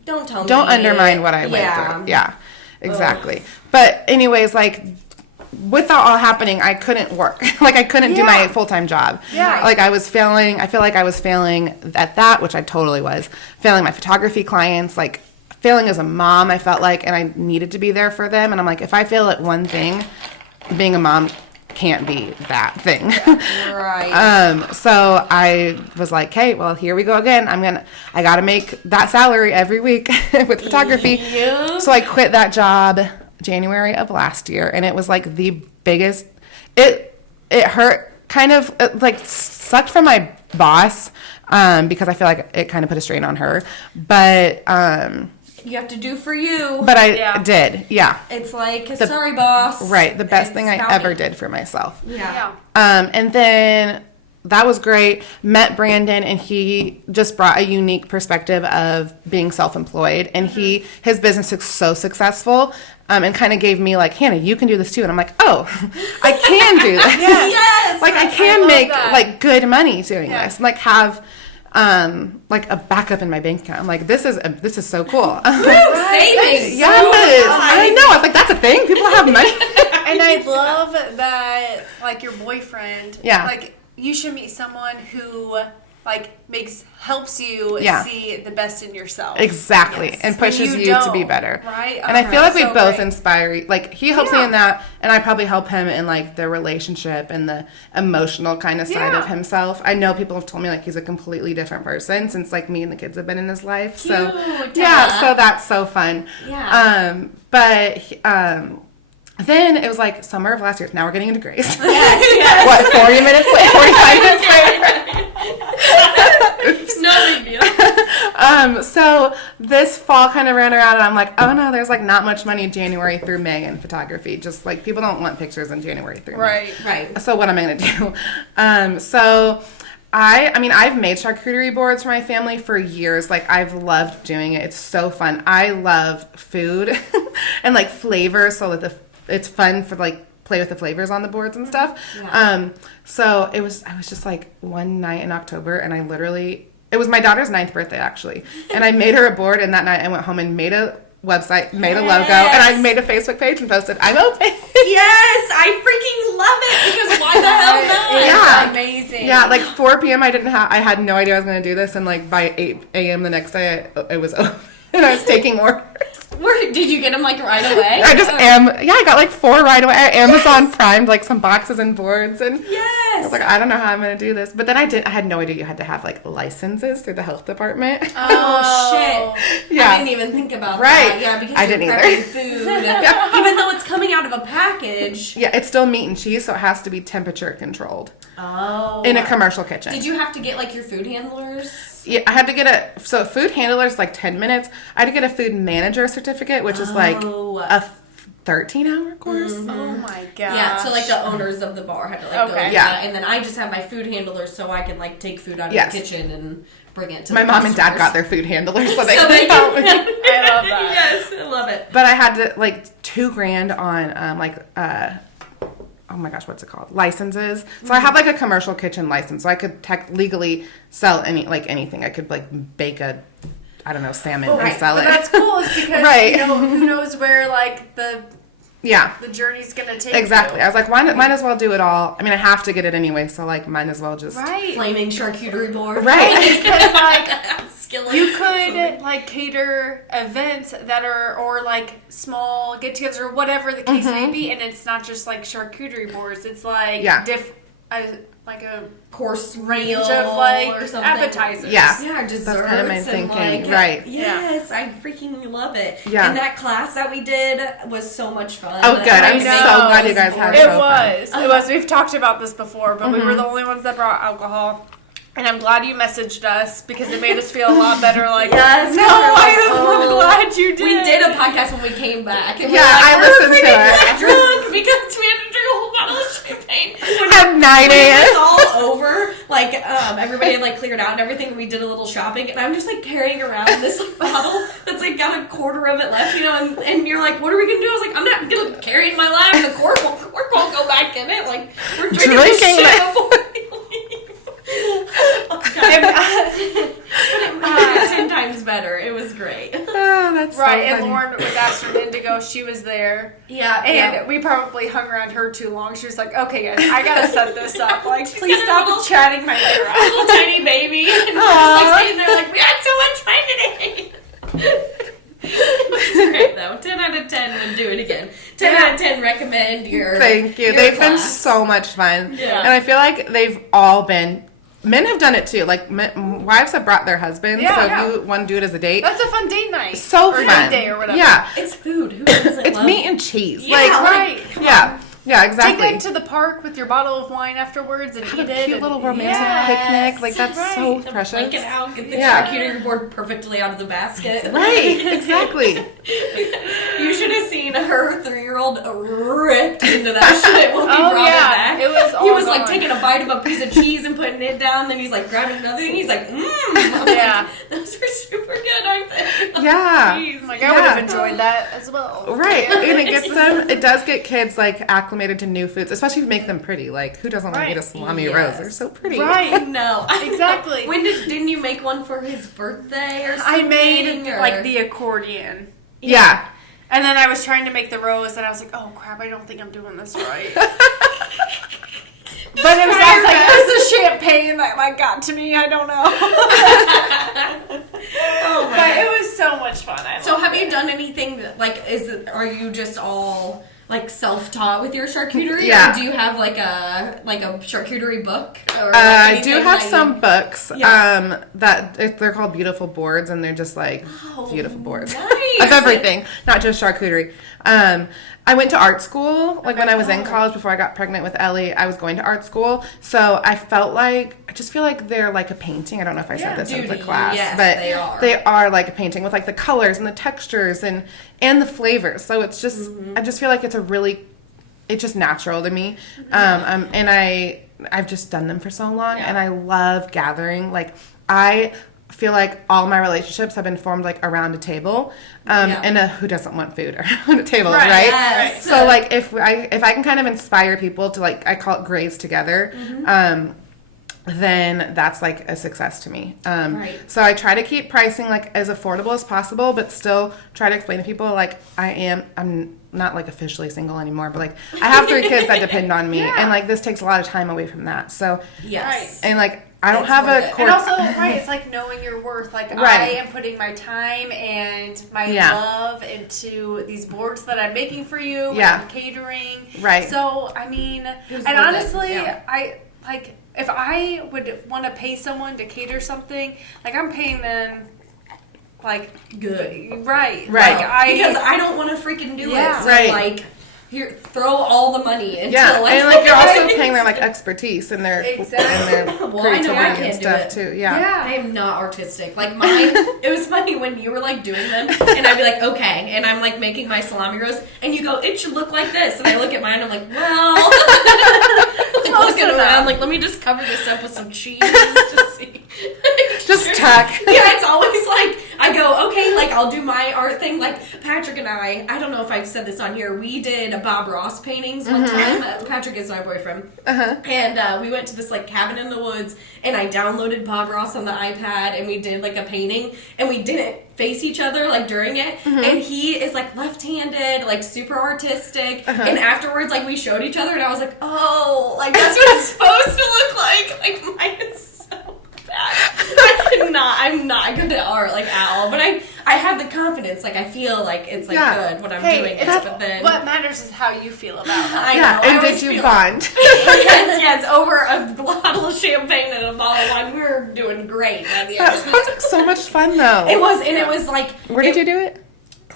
don't tell me. Don't undermine what I went through. Yeah, exactly. Ugh. But anyways, like, with that all happening, I couldn't work. Like, I couldn't do my full-time job. Yeah. Like, I was failing. I feel like I was failing at that, which I totally was. Failing my photography clients, like, failing as a mom, I felt like, and I needed to be there for them. And I'm like, if I fail at one thing, being a mom can't be that thing. Right. So I was like, hey, well, here we go again. I got to make that salary every week with photography. Yeah. So I quit that job January of last year, and it was like the biggest, it hurt, kind of like sucked for my boss, because I feel like it kind of put a strain on her, but, you have to do for you. But I did, yeah. It's like, sorry, boss. Right, the best thing I ever did for myself. Yeah. And then that was great. Met Brandon, and he just brought a unique perspective of being self-employed. And his business is so successful, and kind of gave me like, Hannah, you can do this too. And I'm like, oh, I can do this. Yes. Like, I can make like good money doing this. And, like, have like a backup in my bank account. I'm like, this is so cool. Savings. Yes, I know. I was like, that's a thing. People have money. And I love that, like, your boyfriend. Yeah. Like, you should meet someone who, like, helps you see the best in yourself. Exactly. Yes. And pushes you to be better. Right. And I feel like we both inspire. Like, he helps me in that, and I probably help him in, like, the relationship and the emotional kind of side of himself. I know people have told me, like, he's a completely different person since, like, me and the kids have been in his life. Cute. So so that's so fun. Yeah. Then it was like summer of last year. Now we're getting into Graze. Yes. What, 40 minutes later? 45 minutes later? Oops. No big deal. So this fall kind of ran around, and I'm like, oh no, there's like not much money January through May in photography. Just like people don't want pictures in January through May. Right. So what am I going to do? So I mean, I've made charcuterie boards for my family for years. Like, I've loved doing it. It's so fun. I love food and like flavors, so that it's fun for like play with the flavors on the boards and stuff. Yeah. So I was just like one night in October, and it was my daughter's 9th birthday actually. And I made her a board, and that night I went home and made a website, made a logo, and I made a Facebook page and posted, I'm open. Yes, I freaking love it, because why the hell not? Yeah. Amazing. Yeah, like 4 p.m. I had no idea I was going to do this, and like by 8 a.m. the next day it was open, and I was taking orders. Did you get them like right away? I got like 4 right away. I Amazon primed like some boxes and boards, and I was like, I don't know how I'm going to do this. But then I had no idea you had to have like licenses through the health department. Oh shit. Yeah. I didn't even think about that. Yeah, because you're prepping food. Even though it's coming out of a package. Yeah, it's still meat and cheese, so it has to be temperature controlled. Oh. In a commercial kitchen. Did you have to get like your food handlers? Yeah, I had to get so food handler's like 10 minutes. I had to get a food manager certificate, which is like a 13-hour course. Mm-hmm. Oh my gosh. Yeah, so like the owners of the bar had to like go. Yeah. And then I just have my food handlers so I can like take food out of the kitchen and bring it to my mom and dad got their food handlers so they can help me. I love that. Yes, I love it. But I had to like $2,000 on oh my gosh, what's it called? Licenses. So I have like a commercial kitchen license, so I could legally sell anything. I could like bake salmon and sell it. But that's cool, is because you know, who knows where like the journey's gonna take. Exactly. You. I was like, might as well do it all. I mean, I have to get it anyway, so like, might as well just flaming charcuterie board. Right. Because like you could like cater events that are or like small get-togethers or whatever the case may be, and it's not just like charcuterie boards. It's like like a course range of like or something. Appetizers. Yeah, desserts. That's kind of my thinking. Like, right. Yes, I freaking love it. Yeah. And that class that we did was so much fun. Oh, good. I'm so glad you guys had fun. It was. We've talked about this before, but we were the only ones that brought alcohol. And I'm glad you messaged us because it made us feel a lot better. Like, yes, I'm glad you did. We did a podcast when we came back. And I listened to it. Drunk because we had to drink a whole bottle of champagne. at 9 When it a.m. was all over, like, everybody had, like, cleared out and everything, and we did a little shopping, and I'm just, like, carrying around this like, bottle that's, like, got a quarter of it left, you know, and you're like, what are we gonna do? I was like, I'm not gonna carry it in my lap, and the cork won't go back in it, like, we're drinking this shit before we leave. Oh, God. But it made it 10 times better. It was great. Oh, that's Right, so and funny. Lauren was asked her to go. She was there. Yeah, And we probably hung around her too long. She was like, okay, guys, I gotta set this up. Like, please got a stop little- chatting my ear a off. little tiny baby. And we're just like sitting there like, we had so much fun today. It was great though. 10 out of 10 would do it again. 10 out of 10 recommend your Thank you. your They've been class. so much fun. Yeah. And I feel like they've all been. Men have done it too. Like wives have brought their husbands. Yeah, so yeah. if you want to do it as a date, That's a fun date night. so or fun. date day or whatever. Yeah, It's food. Who doesn't it's love meat and cheese. Yeah, like Right. yeah, Take exactly. them to the park with your bottle of wine afterwards and Have eat a it. cute and- little romantic Yes. picnic. Like that's so To precious. blank it out, get the Yeah. charcuterie board perfectly out of the basket. Right, exactly. You should have seen her 3-year-old ripped into that shit when we Oh, brought yeah. it back. It was He all was like gone. taking a bite of a piece of cheese and putting it down, then he's like grabbing another thing. He's like, Yeah. those are super good, aren't they? Yeah. Jeez. Like, I would have Yeah. enjoyed that as well. Right, and it gets them. It does get kids like acclimated to new foods, especially if you make them pretty. Like, who doesn't want to eat a Right. salami Yes. rose? They're so pretty. Right. No, Exactly. When didn't you make one for his birthday or I something? made, or- like, the accordion. Yeah. And then I was trying to make the rose, and I was like, oh, crap, I don't think I'm doing this right. But it was, I was like, this is champagne that, like, got to me. I don't know. Oh my But God. it was so much fun. So have you done anything that, like, are you just all like self-taught with your charcuterie? Yeah. Or do you have like a charcuterie book? Or I anything do have that some books Yeah. they're called beautiful boards, and they're just like beautiful boards nice. of everything, not just charcuterie. I went to art school when I was in college before I got pregnant with Ellie. I was going to art school, so I just feel like they're like a painting. I don't know if I said this in the Duty, class, yes, but they are. like a painting with like the colors and the textures and the flavors. So it's just I just feel like it's just natural to me. And I've just done them for so long, and I love gathering. Like I feel like all my relationships have been formed like around a table, and who doesn't want food around a table, right? Yes. So like if I can kind of inspire people to, like, I call it Graze together, then that's like a success to me. Right. So I try to keep pricing like as affordable as possible, but still try to explain to people like I'm not like officially single anymore, but like I have 3 kids that depend on me, and like this takes a lot of time away from that. So Yes. and like I don't It's have worth a it. core. And also, right, it's like knowing your worth. Like, Right. I am putting my time and my Yeah. love into these boards that I'm making for you. Yeah. And catering. Right. So, I mean, was and worth it, honestly, yeah. I, like, if I would want to pay someone to cater something, like, I'm paying them, like, Good. right. Right. Like, Because I don't want to freaking do Yeah. it. So Right. like, here, throw all the money into Yeah, like, and like you're also paying their like expertise and their Exactly. and their Well, I know I creativity and can't do stuff it. too. Yeah. Yeah. I am not artistic. Like mine, it was funny when you were like doing them, and I'd be like, okay, and I'm like making my salami roast, and you go, it should look like this, and I look at mine, I'm like, well, like looking around, like let me just cover this up with some cheese to see. Just tuck. Yeah, it's always like I go, okay, like I'll do my art thing. Like Patrick and I don't know if I've said this on here. We did Bob Ross paintings one time. Patrick is my boyfriend, and we went to this like cabin in the woods, and I downloaded Bob Ross on the iPad, and we did like a painting, and we didn't face each other like during it, and he is like left-handed, like super artistic, and afterwards like we showed each other, and I was like, oh, like that's what it's supposed to look like. Like mine is so bad. I'm not good at art like at all, but I have the confidence. Like I feel like it's like Yeah. good when I'm Hey, doing it. it's- But then what matters is how you feel about it. I Yeah, know. I and always did you feel- bond? yes, over a bottle of champagne and a bottle of wine. We were doing great by the That end. sounds like so much fun though. It was, and it was like Where did you do it?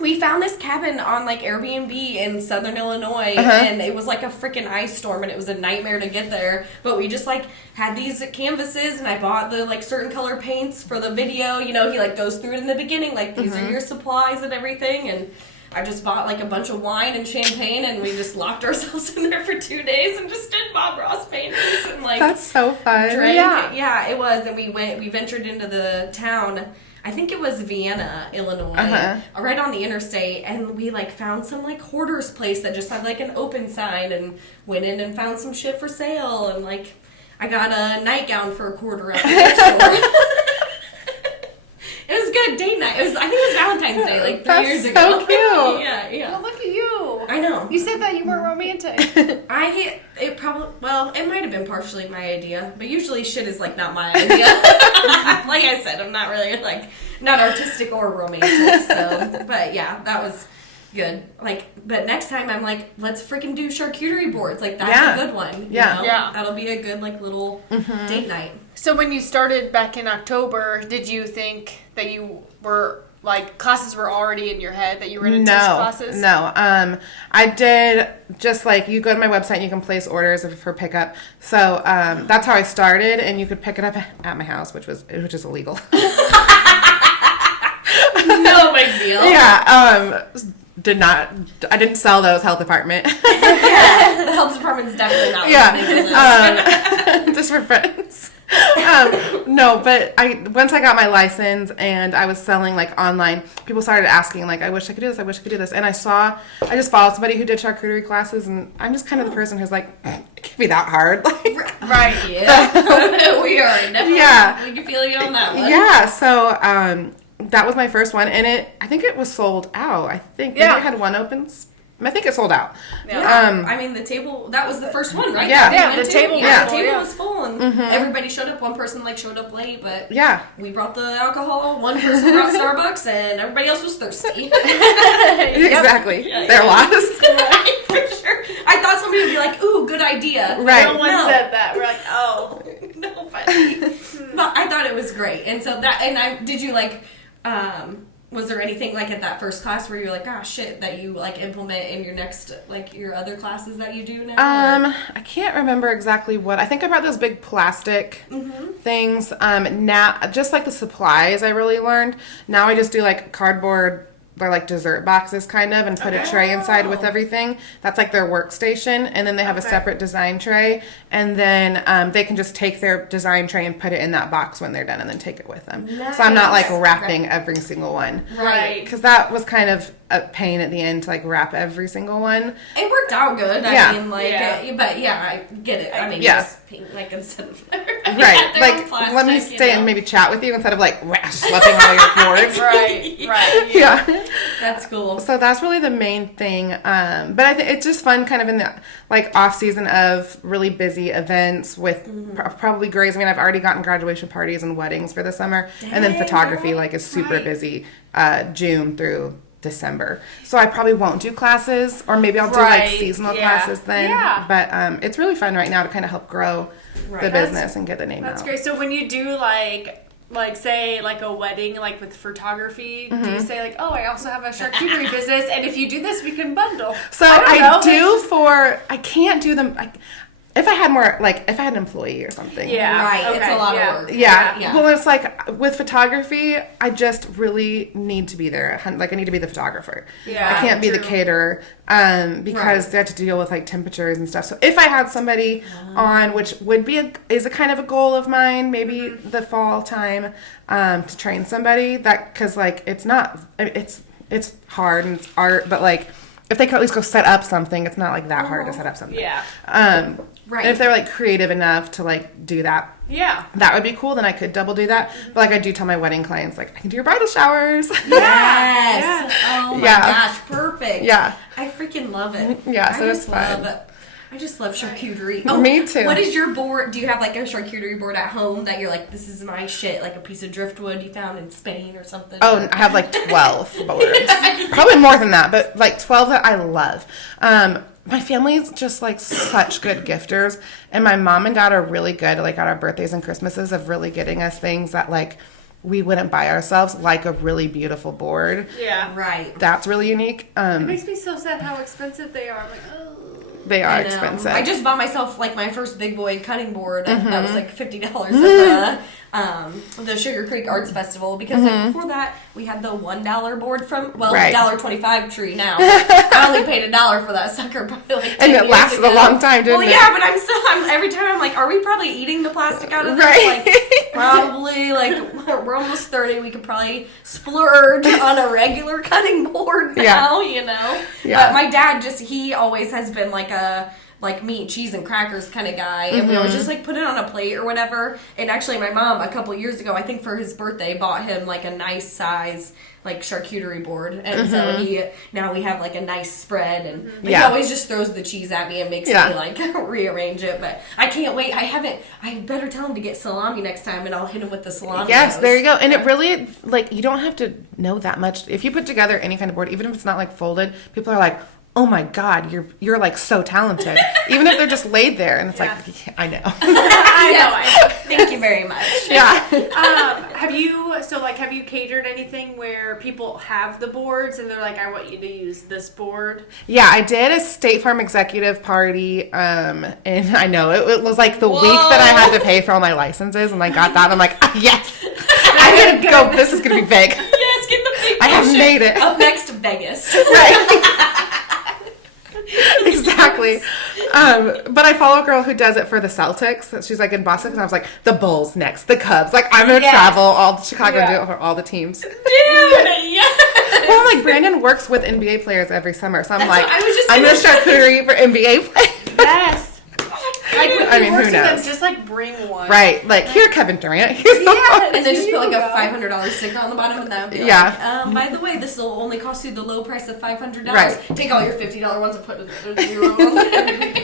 we found this cabin on like Airbnb in Southern Illinois, Uh-huh. and it was like a freaking ice storm, and it was a nightmare to get there. But we just like had these canvases, and I bought the like certain color paints for the video. You know, he like goes through it in the beginning, like these are your supplies and everything, and I just bought like a bunch of wine and champagne, and we just locked ourselves in there for 2 days and just did Bob Ross paintings and like. That's so fun. Drank. Yeah. It was, and we ventured into the town. I think it was Vienna, Illinois, right on the interstate, and we like found some like hoarder's place that just had like an open sign, and went in and found some shit for sale, and like I got a nightgown for $1 at the store. It was good date night. I think it was Valentine's Day, like 3 years ago. That's so cute. Yeah. Well, look at you. I know. You said that you were romantic. It might have been partially my idea, but usually shit is like not my idea. Like I said, I'm not really like not artistic or romantic. So, but yeah, that was good. Like, but next time I'm like, let's freaking do charcuterie boards. Like that's a good one. Yeah. You know? Yeah. That'll be a good like little date night. So when you started back in October, did you think that you were like classes were already in your head that you were going to teach classes? No. I did just like you go to my website and you can place orders for pickup. So that's how I started, and you could pick it up at my house, which is illegal. No big deal. Yeah. I didn't sell those, health department. Yeah, the health department's definitely not listening to this. Just for friends. No, but once I got my license and I was selling like online, people started asking like, I wish I could do this. And I just followed somebody who did charcuterie classes, and I'm just kind of the person who's like, it can't be that hard. Like, Right, yeah. We are definitely, we can feel you on that one. yeah, so that was my first one, and I think it was sold out. I think maybe it had one open. I think it sold out. Yeah. I mean, the table, that was the first one, right? Yeah. The table Yeah. was full, and everybody showed up. One person like showed up late, but we brought the alcohol. One person brought Starbucks, and everybody else was thirsty. Exactly. They're lost. Right, for sure. I thought somebody would be like, ooh, good idea. Right. No one said that. We're like, oh. Nobody. But I thought it was great. And so did you like, was there anything like at that first class where you're like, oh shit, that you like implement in your next, like your other classes that you do now? I can't remember exactly what. I think I brought those big plastic things. Now, just like the supplies I really learned. Now I just do like cardboard, or like dessert boxes kind of, and put a tray inside with everything. That's like their workstation, and then they have a separate design tray, and then they can just take their design tray and put it in that box when they're done, and then take it with them. Nice. So I'm not like wrapping every single one. Right. Because that was kind of a pain at the end to like wrap every single one. It worked out good. I mean, like, but I get it. I mean, just pink, like instead of right, like plastic, let me stay and maybe chat with you instead of like schlepping all your boards. Right. Yeah. That's cool. So that's really the main thing. But I think it's just fun, kind of in the like off season of really busy events with probably Graze. I mean, I've already gotten graduation parties and weddings for the summer, and then photography like is super busy June through December. So I probably won't do classes, or maybe I'll do like seasonal classes then. Yeah. But it's really fun right now to kind of help grow the business and get the name out. That's great. So when you do like say like a wedding, like with photography, do you say like, oh, I also have a charcuterie business, and if you do this, we can bundle? So I can't do them. If I had an employee or something. Yeah. Right. Okay. It's a lot of work. Yeah. Well, it's like with photography, I just really need to be there. Like I need to be the photographer. Yeah. I can't be the caterer because they have to deal with like temperatures and stuff. So if I had somebody on, which would be is a kind of a goal of mine, maybe the fall time, to train somebody because like it's hard and it's art, but like if they could at least go set up something, it's not like that hard to set up something. Yeah. Right. And if they're like creative enough to like do that, that would be cool. Then I could double do that. But like I do tell my wedding clients, like I can do your bridal showers. Yes. Oh my gosh, perfect. Yeah. I freaking love it. Yeah, so it's fun. I just love charcuterie. Oh, me too. What is your board? Do you have like a charcuterie board at home that you're like, this is my shit, like a piece of driftwood you found in Spain or something? Oh, I have like 12 boards. Probably more than that, but like 12 that I love. My family's just like such good gifters, and my mom and dad are really good like at our birthdays and Christmases of really getting us things that like we wouldn't buy ourselves, like a really beautiful board. Yeah. Right. That's really unique. It makes me so sad how expensive they are. I'm like, oh. They are expensive. I just bought myself like my first big boy cutting board that was like $50 at the Sugar Creek Arts Festival because like, before that we had the $1 board from $1.25 tree now. I only paid $1 for that sucker probably like 10 and it years lasted ago. a long time, didn't it? Well, yeah, but I'm every time I'm like, are we probably eating the plastic out of this? Right. Like probably like we're almost 30. We could probably splurge on a regular cutting board now, you know. Yeah. But my dad he always has been like a meat, cheese, and crackers kind of guy, and we always just like put it on a plate or whatever. And actually, my mom a couple years ago, I think for his birthday, bought him like a nice size like charcuterie board, and so now we have like a nice spread, and he always just throws the cheese at me and makes me like rearrange it. But I can't wait. I better tell him to get salami next time, and I'll hit him with the salami. Yes, there you go. And it really, like, you don't have to know that much. If you put together any kind of board, even if it's not like folded, people are like, oh my God, you're like so talented. Even if they're just laid there, and it's like, I know. I know. Thank you very much. Yeah. Have you catered anything where people have the boards and they're like, I want you to use this board? Yeah, I did a State Farm executive party, and I know it was like the week that I had to pay for all my licenses, and I got that. And I'm like, yes, I'm gonna go. This is gonna be big. Yes, get the big. I have made it. Up next, Vegas. Right. Exactly. But I follow a girl who does it for the Celtics. She's like in Boston, and I was like, the Bulls next, the Cubs. Like, I'm going to travel all to Chicago and do it for all the teams. Dude, yes. Well, like, Brandon works with NBA players every summer, so I'm like, I'm going to charcuterie for NBA players. Yes. Like, I mean, who knows? Just like bring one. Right. Like, here, Kevin Durant. And then just put like a $500 sticker on the bottom of that. Yeah. By the way, this will only cost you the low price of $500. Right. Take all your $50 ones and put a zero on them.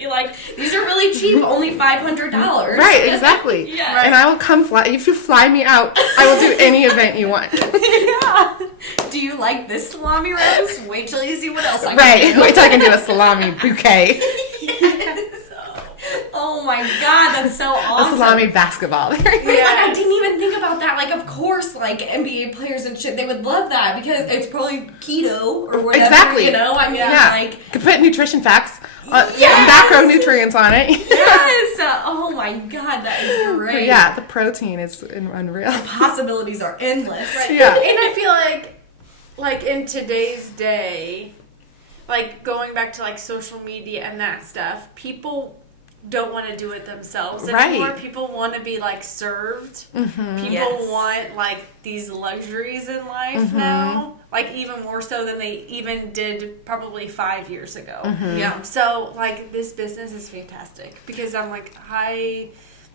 You're like, these are really cheap, only $500. Right, exactly. Yeah. Right. And I will come fly. If you fly me out, I will do any event you want. Yeah. Do you like this salami rose? Wait till you see what else I can do. Wait till I can do a salami bouquet. Yes. Oh my God, that's so awesome. A salami basketball. Like, I didn't even think about that. Like, of course, like, NBA players and shit, they would love that because it's probably keto or whatever, exactly. You know? I mean, like... Could put nutrition facts, macronutrients on it. Yes! Oh my God, that is great. But yeah, the protein is unreal. The possibilities are endless. Right. Yeah. And I feel like in today's day, like, going back to, like, social media and that stuff, people don't want to do it themselves anymore. Right. People want to be like served. Mm-hmm. People want like these luxuries in life now, like even more so than they even did probably 5 years ago. Yeah. So like this business is fantastic because I'm like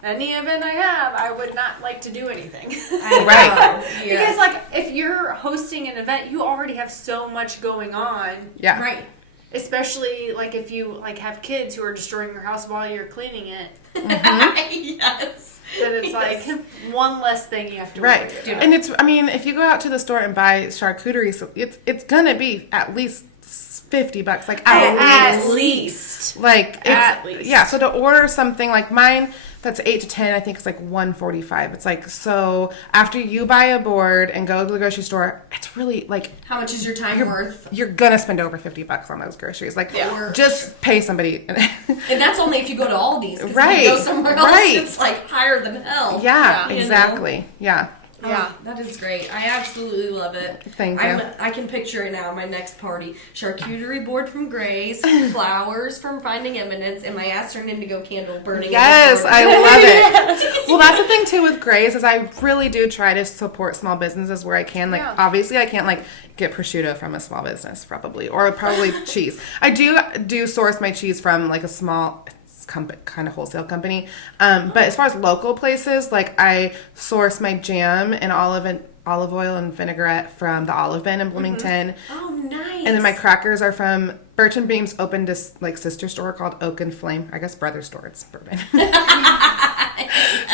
any event I have, I would not like to do anything. Right. Because like if you're hosting an event, you already have so much going on. Yeah. Right. Especially, like, if you, like, have kids who are destroying your house while you're cleaning it. Yes. Then it's, like, one less thing you have to worry about. And it's, I mean, if you go out to the store and buy charcuterie, so it's gonna be at least $50, like, at least. Like, it's, at least. Yeah, so to order something like mine, that's 8 to 10, I think it's like $145. It's like, so after you buy a board and go to the grocery store, it's really like, how much is your time worth? You're gonna spend over $50 on those groceries. Like, just pay somebody. And that's only if you go to Aldi's. Right. If you go somewhere else, it's like higher than hell. Yeah, exactly. You know? Yeah. Yeah, that is great. I absolutely love it. Thank you. I can picture it now. My next party: charcuterie board from Graze, flowers from Finding Eminence, and my Astern Indigo candle burning. Yes, I love it. Well, that's the thing too with Graze is I really do try to support small businesses where I can. Like, obviously, I can't like get prosciutto from a small business, probably cheese. I do source my cheese from like a small kind of wholesale company, but as far as local places, like I source my jam and olive oil and vinaigrette from the Olive Bin in Bloomington. Oh, nice. And then my crackers are from Birch and Beam's opened this like sister store called Oak and Flame. I guess brother store. It's bourbon. So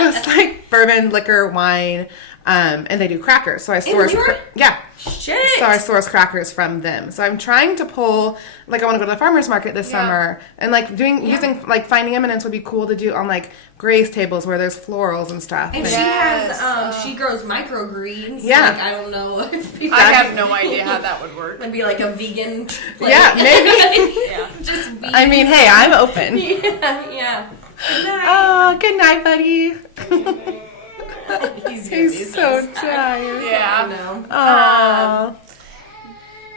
it's like bourbon, liquor, wine. And they do crackers. So I In source, Leroy? yeah. Shit. So I source crackers from them. So I'm trying to pull, like, I want to go to the farmer's market this summer. And, like, using, like, finding M&Ms would be cool to do on, like, Graze tables where there's florals and stuff. And she has, she grows microgreens. Yeah. Like, I don't know if you I have no idea how that would work. Maybe like a vegan plate. Yeah, maybe. Yeah. Just vegan. I mean, hey, I'm open. Yeah. Good night. Oh, good night, buddy. He's so tired. Yeah. I know. Aww.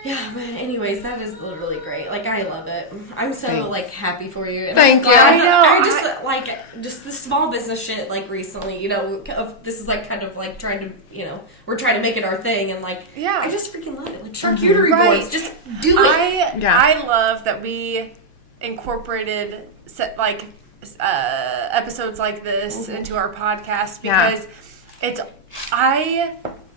Yeah, but anyways, that is literally great. Like, I love it. I'm so, Thanks. like, happy for you. And Thank I'm you. glad I know. I just, like, just the small business shit, like, recently, you know, this is, like, kind of, like, trying to, you know, we're trying to make it our thing, and, like, Yeah. I just freaking love it. Like, charcuterie Right. boards, just do it. I love that we incorporated episodes like this into our podcast because I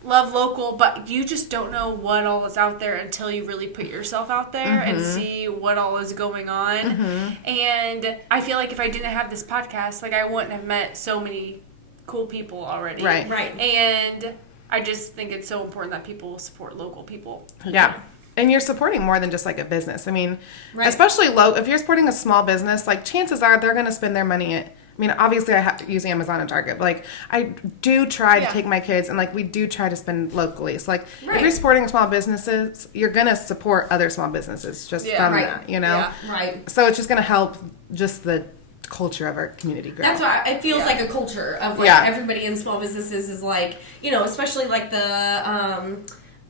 love local, but you just don't know what all is out there until you really put yourself out there and see what all is going on. And I feel like if I didn't have this podcast, like, I wouldn't have met so many cool people already. Right. And I just think it's so important that people support local people. Yeah. And you're supporting more than just, like, a business. I mean, especially if you're supporting a small business, like, chances are they're going to spend their money at, I mean, obviously I have to use Amazon and Target, but, like, I do try to take my kids, and, like, we do try to spend locally. So, like, if you're supporting small businesses, you're going to support other small businesses just from that, you know? Yeah. Right. So it's just going to help just the culture of our community grow. That's why it feels like a culture of, like, everybody in small businesses is, like, you know, especially, like, the,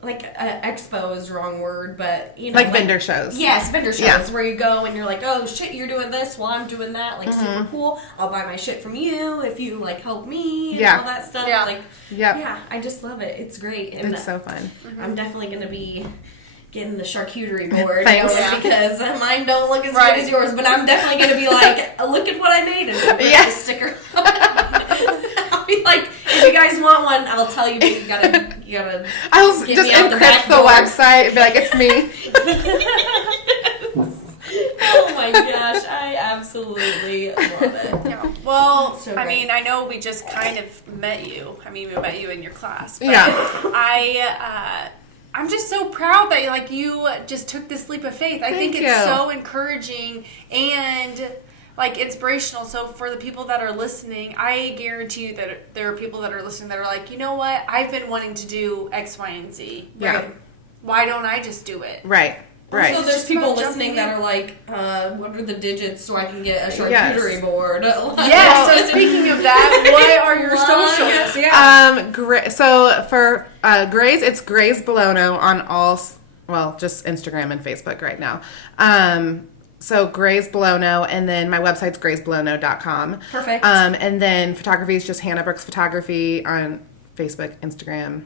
expo is the wrong word, but, you know. Like vendor shows. Yes, vendor shows, where you go and you're like, oh, shit, you're doing this while I'm doing that. Like, super cool. I'll buy my shit from you if you, like, help me and all that stuff. Yeah. Like, Yep. yeah, I just love it. It's great. And It's so fun. I'm definitely going to be getting the charcuterie board Thanks. because mine don't look as good as yours, but I'm definitely going to be like, look at what I made and put the sticker on. I'll be like, if you guys want one, I'll tell you, but you gotta I'll get just me out the encrypt back the door. website and be like, it's me. Oh my gosh, I absolutely love it. Yeah. Well, So I great. mean, I know we just kind of met you. I mean, we met you in your class. But I'm just so proud that like you just took this leap of faith. I think it's so encouraging and like inspirational. So for the people that are listening, I guarantee you that there are people that are listening that are like, you know what? I've been wanting to do X, Y, and Z. Yeah. Right? Why don't I just do it? Right. Right. So there's Just people about listening jumping that are like, what are the digits so I can get a charcuterie board? Yeah, so speaking of that, what are your socials? Yeah. So for Graze, it's Graze Bologna on all, just Instagram and Facebook right now. So Graze Bologna, and then my website's grazebologna.com. Perfect. And then photography is just Hannah Brooks Photography on Facebook, Instagram.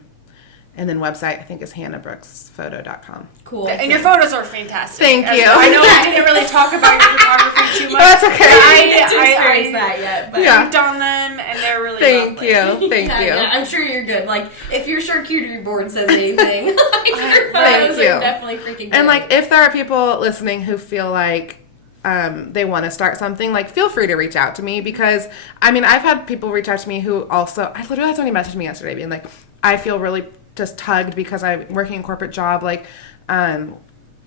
And then website, I think, is hannahbrooksphoto.com. Cool. And your photos are fantastic. Thank you. I know I didn't really talk about your photography too much. That's okay. I didn't experience that yet, but I clicked on them, and they're really Thank lovely. you. Thank you. Yeah, I'm sure you're good. Like, if your charcuterie board says anything, like, your Thank photos you. are definitely freaking good. And, like, if there are people listening who feel like they want to start something, like, feel free to reach out to me because, I mean, I've had people reach out to me who also, I literally had somebody message me yesterday being like, I feel really just tugged because I'm working a corporate job. Like,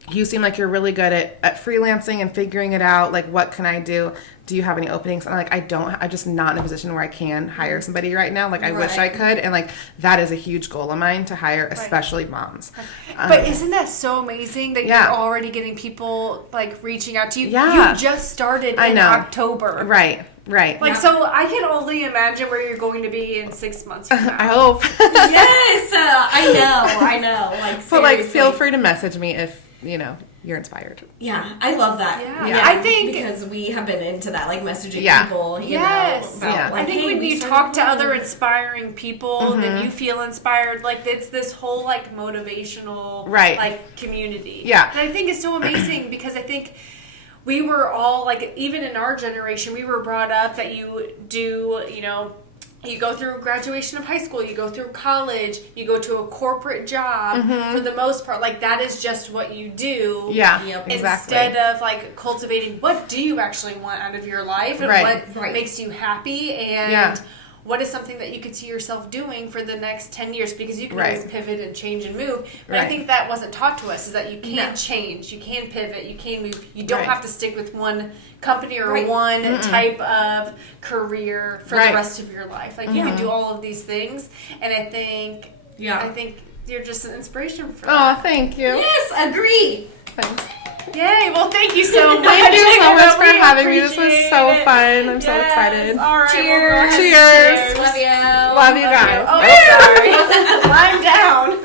you seem like you're really good at freelancing and figuring it out. Like, what can I do? Do you have any openings? And I'm like, I'm just not in a position where I can hire somebody right now. Like, I wish I could. And, like, that is a huge goal of mine to hire, especially moms. But isn't that so amazing that you're already getting people, like, reaching out to you? Yeah. You just started in October. Right. Right. Like, so I can only imagine where you're going to be in 6 months from now. I hope. Yes, I know. Like, seriously. But, like, feel free to message me if, you're inspired. Yeah, I love that. Yeah. I think because we have been into that, like messaging people. You Yes. know, about, like, I think hey, when you talk to other inspiring people, then you feel inspired. Like, it's this whole, like, motivational, like, community. Yeah. And I think it's so amazing because I think we were all, like, even in our generation, we were brought up that you do, you go through graduation of high school, you go through college, you go to a corporate job. For the most part, like, that is just what you do. Yeah, Yep. exactly. Instead of, like, cultivating what do you actually want out of your life and what makes you happy and what is something that you could see yourself doing for the next 10 years? Because you can Right. always pivot and change and move. But Right. I think that wasn't taught to us, is that you can No. change, you can pivot, you can move. You don't Right. have to stick with one company or Right. one type of career for Right. the rest of your life. Like, you can do all of these things. And I think you're just an inspiration for that. Oh, thank you. Yes, agree. Thanks. Yay! Well, thank you so much. Thank you so much for We having me. This was appreciate so it. fun. I'm so Yes. excited. All right. Cheers. Cheers. Love you. Love you guys. Oh, sorry. I'm down.